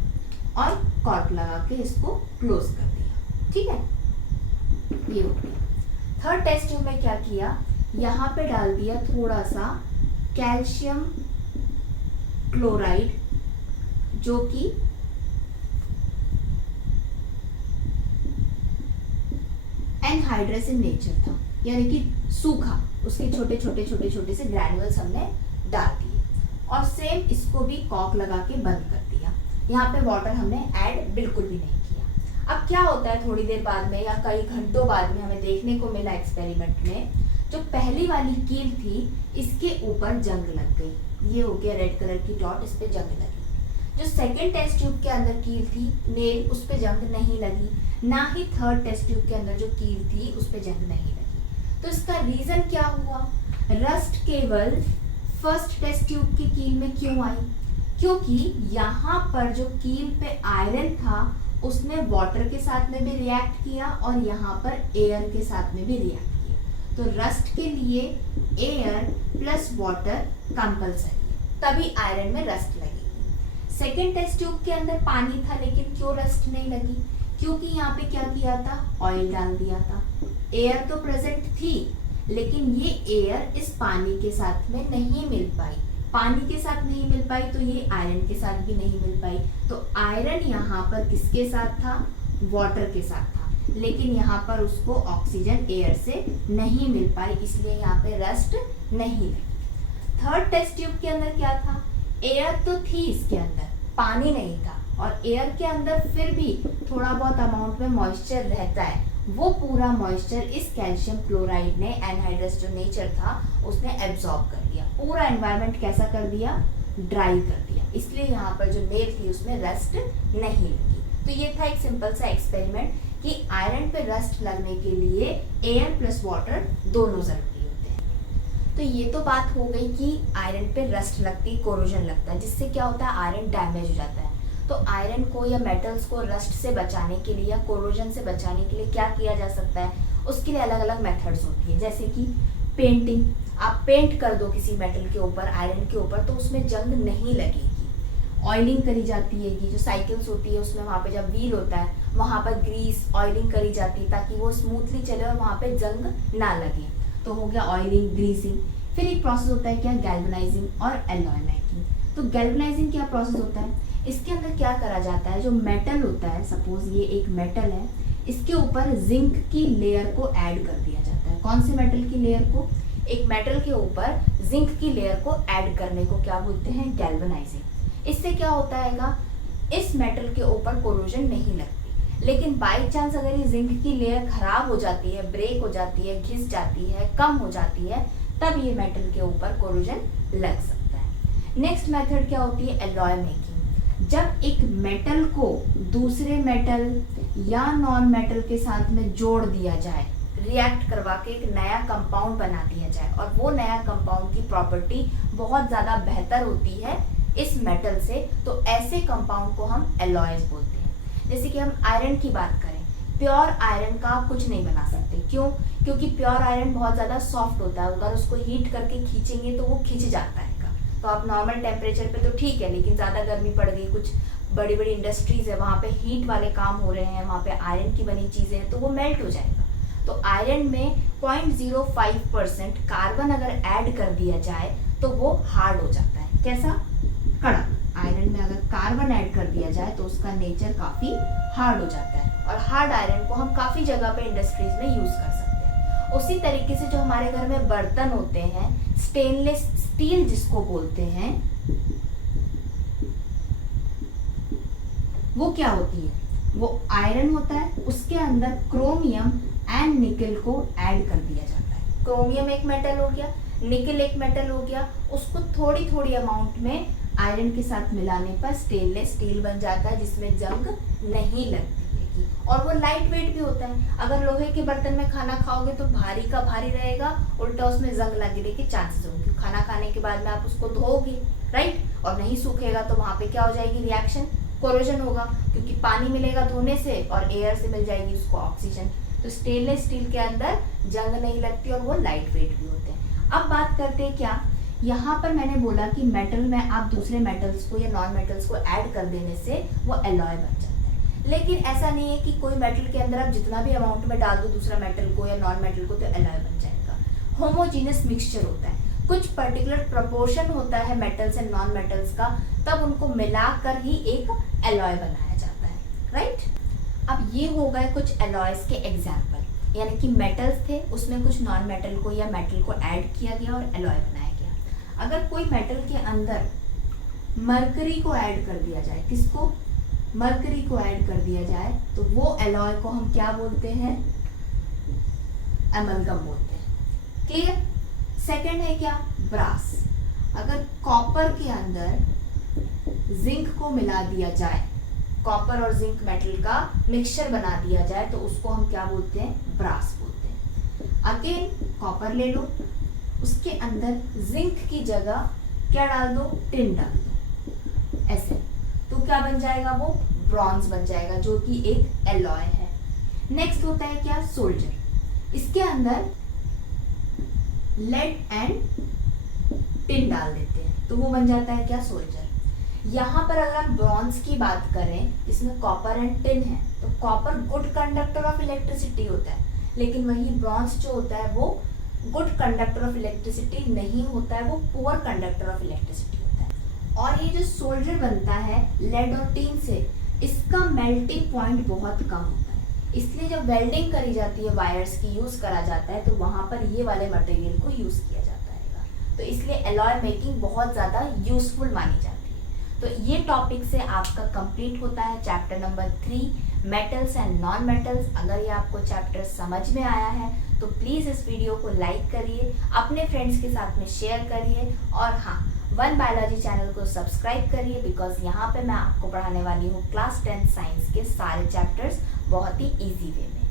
और कॉर्क लगा के इसको क्लोज कर दिया, ठीक है, ये हो गया। थर्ड टेस्ट ट्यूब में क्या किया, यहाँ पे डाल दिया थोड़ा सा कैल्शियम क्लोराइड, जो कि एनहाइड्रस इन नेचर था, यानी कि सूखा, उसके छोटे छोटे छोटे छोटे से ग्रैन्युल्स हमने डाल दिए, और सेम इसको भी कॉर्क लगा के बंद कर दिया। यहाँ पे वाटर हमने ऐड बिल्कुल भी नहीं किया। अब क्या होता है, थोड़ी देर बाद में या कई घंटों बाद में हमें देखने को मिला एक्सपेरिमेंट में, जो पहली वाली कील थी इसके ऊपर जंग लग गई, ये हो गया रेड कलर की डॉट, इस पे जंग लगी। जो सेकेंड टेस्ट ट्यूब के अंदर कील थी नेल, उस पे जंग नहीं लगी, ना ही थर्ड टेस्ट ट्यूब के अंदर जो कील थी उस पे जंग नहीं लगी। तो इसका रीजन क्या हुआ, रस्ट केवल फर्स्ट टेस्ट ट्यूब की कील में क्यों आई, क्योंकि यहाँ पर जो कील पे आयरन था उसने वाटर के साथ में भी रिएक्ट किया और यहाँ पर एयर के साथ में भी रिएक्ट किया। तो रस्ट के लिए एयर प्लस वाटर कंपल्सरी है, तभी आयरन में रस्ट लगेगी। सेकेंड टेस्ट ट्यूब के अंदर पानी था, लेकिन क्यों रस्ट नहीं लगी, क्योंकि यहाँ पे क्या किया था, ऑयल डाल दिया था। एयर तो प्रेजेंट थी, लेकिन ये एयर इस पानी के साथ में नहीं मिल पाई, पानी के साथ नहीं मिल पाई तो ये आयरन के साथ भी नहीं मिल पाई। तो आयरन यहाँ पर किसके साथ था, वाटर के साथ था, लेकिन यहाँ पर उसको ऑक्सीजन एयर से नहीं मिल पाई, इसलिए यहाँ पे रस्ट नहीं लगी। थर्ड टेस्ट ट्यूब के अंदर क्या था, एयर तो थी इसके अंदर, पानी नहीं था, और एयर के अंदर फिर भी थोड़ा बहुत अमाउंट में मॉइस्चर रहता है, वो पूरा मॉइस्चर इस कैल्शियम क्लोराइड ने, एनहाइड्रस जो नेचर था उसने एब्जॉर्ब कर लिया, पूरा एनवायरनमेंट कैसा कर दिया, ड्राई कर दिया, इसलिए यहाँ पर जो नेल थी उसमें रस्ट नहीं लगी। तो ये था एक सिंपल सा एक्सपेरिमेंट कि आयरन पे रस्ट लगने के लिए एयर प्लस वाटर दोनों जरूरी होते हैं। तो ये तो बात हो गई कि आयरन पे रस्ट लगती, कोरोजन लगता है, जिससे क्या होता है, आयरन डैमेज हो जाता है। तो आयरन को या मेटल्स को रस्ट से बचाने के लिए या कोरोजन से बचाने के लिए क्या किया जा सकता है, उसके लिए अलग अलग मेथड्स होती है, जैसे कि पेंटिंग। आप पेंट कर दो किसी मेटल के ऊपर, आयरन के ऊपर, तो उसमें जंग नहीं लगेगी। ऑयलिंग करी जाती है, जो साइकिल्स होती है उसमें वहाँ पे जब व्हील होता है वहाँ पर ग्रीस ऑयलिंग करी जाती है ताकि वो स्मूथली चले और वहाँ पे जंग ना लगे, तो हो गया ऑयलिंग, ग्रीसिंग। फिर एक प्रोसेस होता है क्या, गैल्वेनाइजिंग और एलॉय मेकिंग। तो गैल्वेनाइजिंग क्या प्रोसेस होता है, इसके अंदर क्या करा जाता है, जो मेटल होता है, सपोज ये एक मेटल है, इसके ऊपर जिंक की लेयर को ऐड कर दिया जाता है। कौन से मेटल की लेयर को, एक मेटल के ऊपर जिंक की लेयर को ऐड करने को क्या बोलते हैं, गैल्वेनाइजिंग। इससे क्या होता है, इस मेटल के ऊपर कोरोजन नहीं लगती, लेकिन बाई चांस अगर ये जिंक की लेयर खराब हो जाती है, ब्रेक हो जाती है, घिस जाती है, कम हो जाती है, तब ये मेटल के ऊपर कोरोजन लग सकता है। नेक्स्ट मेथड क्या होती है, एलॉय मेकिंग। जब एक मेटल को दूसरे मेटल या नॉन मेटल के साथ में जोड़ दिया जाए, रिएक्ट करवा के एक नया कंपाउंड बना दिया जाए, और वो नया कंपाउंड की प्रॉपर्टी बहुत ज़्यादा बेहतर होती है इस मेटल से, तो ऐसे कंपाउंड को हम एलॉयज बोलते हैं। जैसे कि हम आयरन की बात करें, प्योर आयरन का आप कुछ नहीं बना सकते, क्यों, क्योंकि प्योर आयरन बहुत ज़्यादा सॉफ्ट होता है, अगर उसको हीट करके खींचेंगे तो वो खिंच जाता है। तो आप नॉर्मल टेम्परेचर पे तो ठीक है, लेकिन ज़्यादा गर्मी पड़ गई, कुछ बड़ी बड़ी इंडस्ट्रीज है, वहाँ पे हीट वाले काम हो रहे हैं, वहाँ पे आयरन की बनी चीज़ें हैं, तो वो मेल्ट हो जाएगा। तो आयरन में 0.05% कार्बन अगर ऐड कर दिया जाए तो वो हार्ड हो जाता है। कैसा, कड़क। आयरन में अगर कार्बन ऐड कर दिया जाए तो उसका नेचर काफ़ी हार्ड हो जाता है, और हार्ड आयरन को हम काफ़ी जगह पे इंडस्ट्रीज में यूज़ कर सकते हैं। उसी तरीके से जो हमारे घर में बर्तन होते हैं, स्टेनलेस स्टील जिसको बोलते हैं, वो क्या होती है, वो आयरन होता है, उसके अंदर क्रोमियम एंड निकल को ऐड कर दिया जाता है। क्रोमियम एक मेटल हो गया, निकल एक मेटल हो गया, उसको थोड़ी थोड़ी अमाउंट में आयरन के साथ मिलाने पर स्टेनलेस स्टील बन जाता है, जिसमें जंग नहीं लगती है, और वो लाइट वेट भी होता है। अगर लोहे के बर्तन में खाना खाओगे तो भारी का भारी रहेगा, उल्टा उसमें जंग लगने के चांसेस होंगे। खाना खाने के बाद में आप उसको धोओगे, राइट, और नहीं सूखेगा तो वहाँ पे क्या हो जाएगी, रिएक्शन, कोरोजन होगा, क्योंकि पानी मिलेगा धोने से और एयर से मिल जाएगी उसको ऑक्सीजन। तो स्टेनलेस स्टील के अंदर जंग नहीं लगती और वो लाइट वेट भी होते हैं। अब बात करते हैं क्या, यहाँ पर मैंने बोला कि मेटल में आप दूसरे मेटल्स को या नॉन मेटल्स को ऐड कर देने से वो एलॉय बन जाता है, लेकिन ऐसा नहीं है कि कोई मेटल के अंदर आप जितना भी अमाउंट में डाल दो दूसरा मेटल को या नॉन मेटल को तो एलॉय बन जाएगा। होमोजीनियस मिक्सचर होता है, कुछ पर्टिकुलर प्रपोर्शन होता है मेटल्स एंड नॉन मेटल्स का, तब उनको मिलाकर ही एक एलॉय बनाया जाता है, राइट। अब ये हो गए कुछ एलॉयज के एग्जाम्पल, यानी कि मेटल्स थे, उसमें कुछ नॉन मेटल को या मेटल को ऐड किया गया और एलॉय बनाया गया। अगर कोई मेटल के अंदर मरकरी को ऐड कर दिया जाए, किसको, मरकरी को ऐड कर दिया जाए, तो वो एलॉय को हम क्या बोलते हैं, एमलगम बोलते हैं। क्लियर। सेकंड है क्या, ब्रास। अगर कॉपर के अंदर जिंक को मिला दिया जाए, कॉपर और जिंक मेटल का मिक्सचर बना दिया जाए, तो उसको हम क्या बोलते हैं, ब्रास बोलते हैं। अगेन कॉपर ले लो, उसके अंदर जिंक की जगह क्या डाल दो, टिन डाल दो, ऐसे, तो क्या बन जाएगा, वो ब्रॉन्ज बन जाएगा, जो कि एक एलॉय है। नेक्स्ट होता है क्या, सोल्जर। इसके अंदर लेड एंड टिन डाल देते हैं, तो वो बन जाता है क्या, सोल्जर। यहाँ पर अगर हम ब्रॉन्ज की बात करें, इसमें कॉपर एंड टिन है, तो copper good conductor of electricity होता है, लेकिन वही ब्रॉन्ज जो होता है वो गुड कंडक्टर ऑफ इलेक्ट्रिसिटी नहीं होता है, वो पुअर कंडक्टर ऑफ इलेक्ट्रिसिटी होता है। और ये जो सोल्जर बनता है लेड और टिन से, इसका मेल्टिंग पॉइंट बहुत कम होता है, इसलिए जब वेल्डिंग करी जाती है वायर्स की, यूज करा जाता है, तो वहां पर ये वाले मटेरियल को यूज किया जाता है। तो इसलिए एलॉय मेकिंग बहुत ज़्यादा यूजफुल मानी जाती है। तो ये टॉपिक से आपका कंप्लीट होता है chapter number 3 metals and non metals. अगर ये आपको चैप्टर समझ में आया है तो प्लीज़ इस वीडियो को लाइक करिए, अपने फ्रेंड्स के साथ में शेयर करिए, और हाँ, वन बायोलॉजी चैनल को सब्सक्राइब करिए, बिकॉज यहाँ पे मैं आपको पढ़ाने वाली हूँ क्लास 10 साइंस के सारे चैप्टर्स बहुत ही ईजी वे में।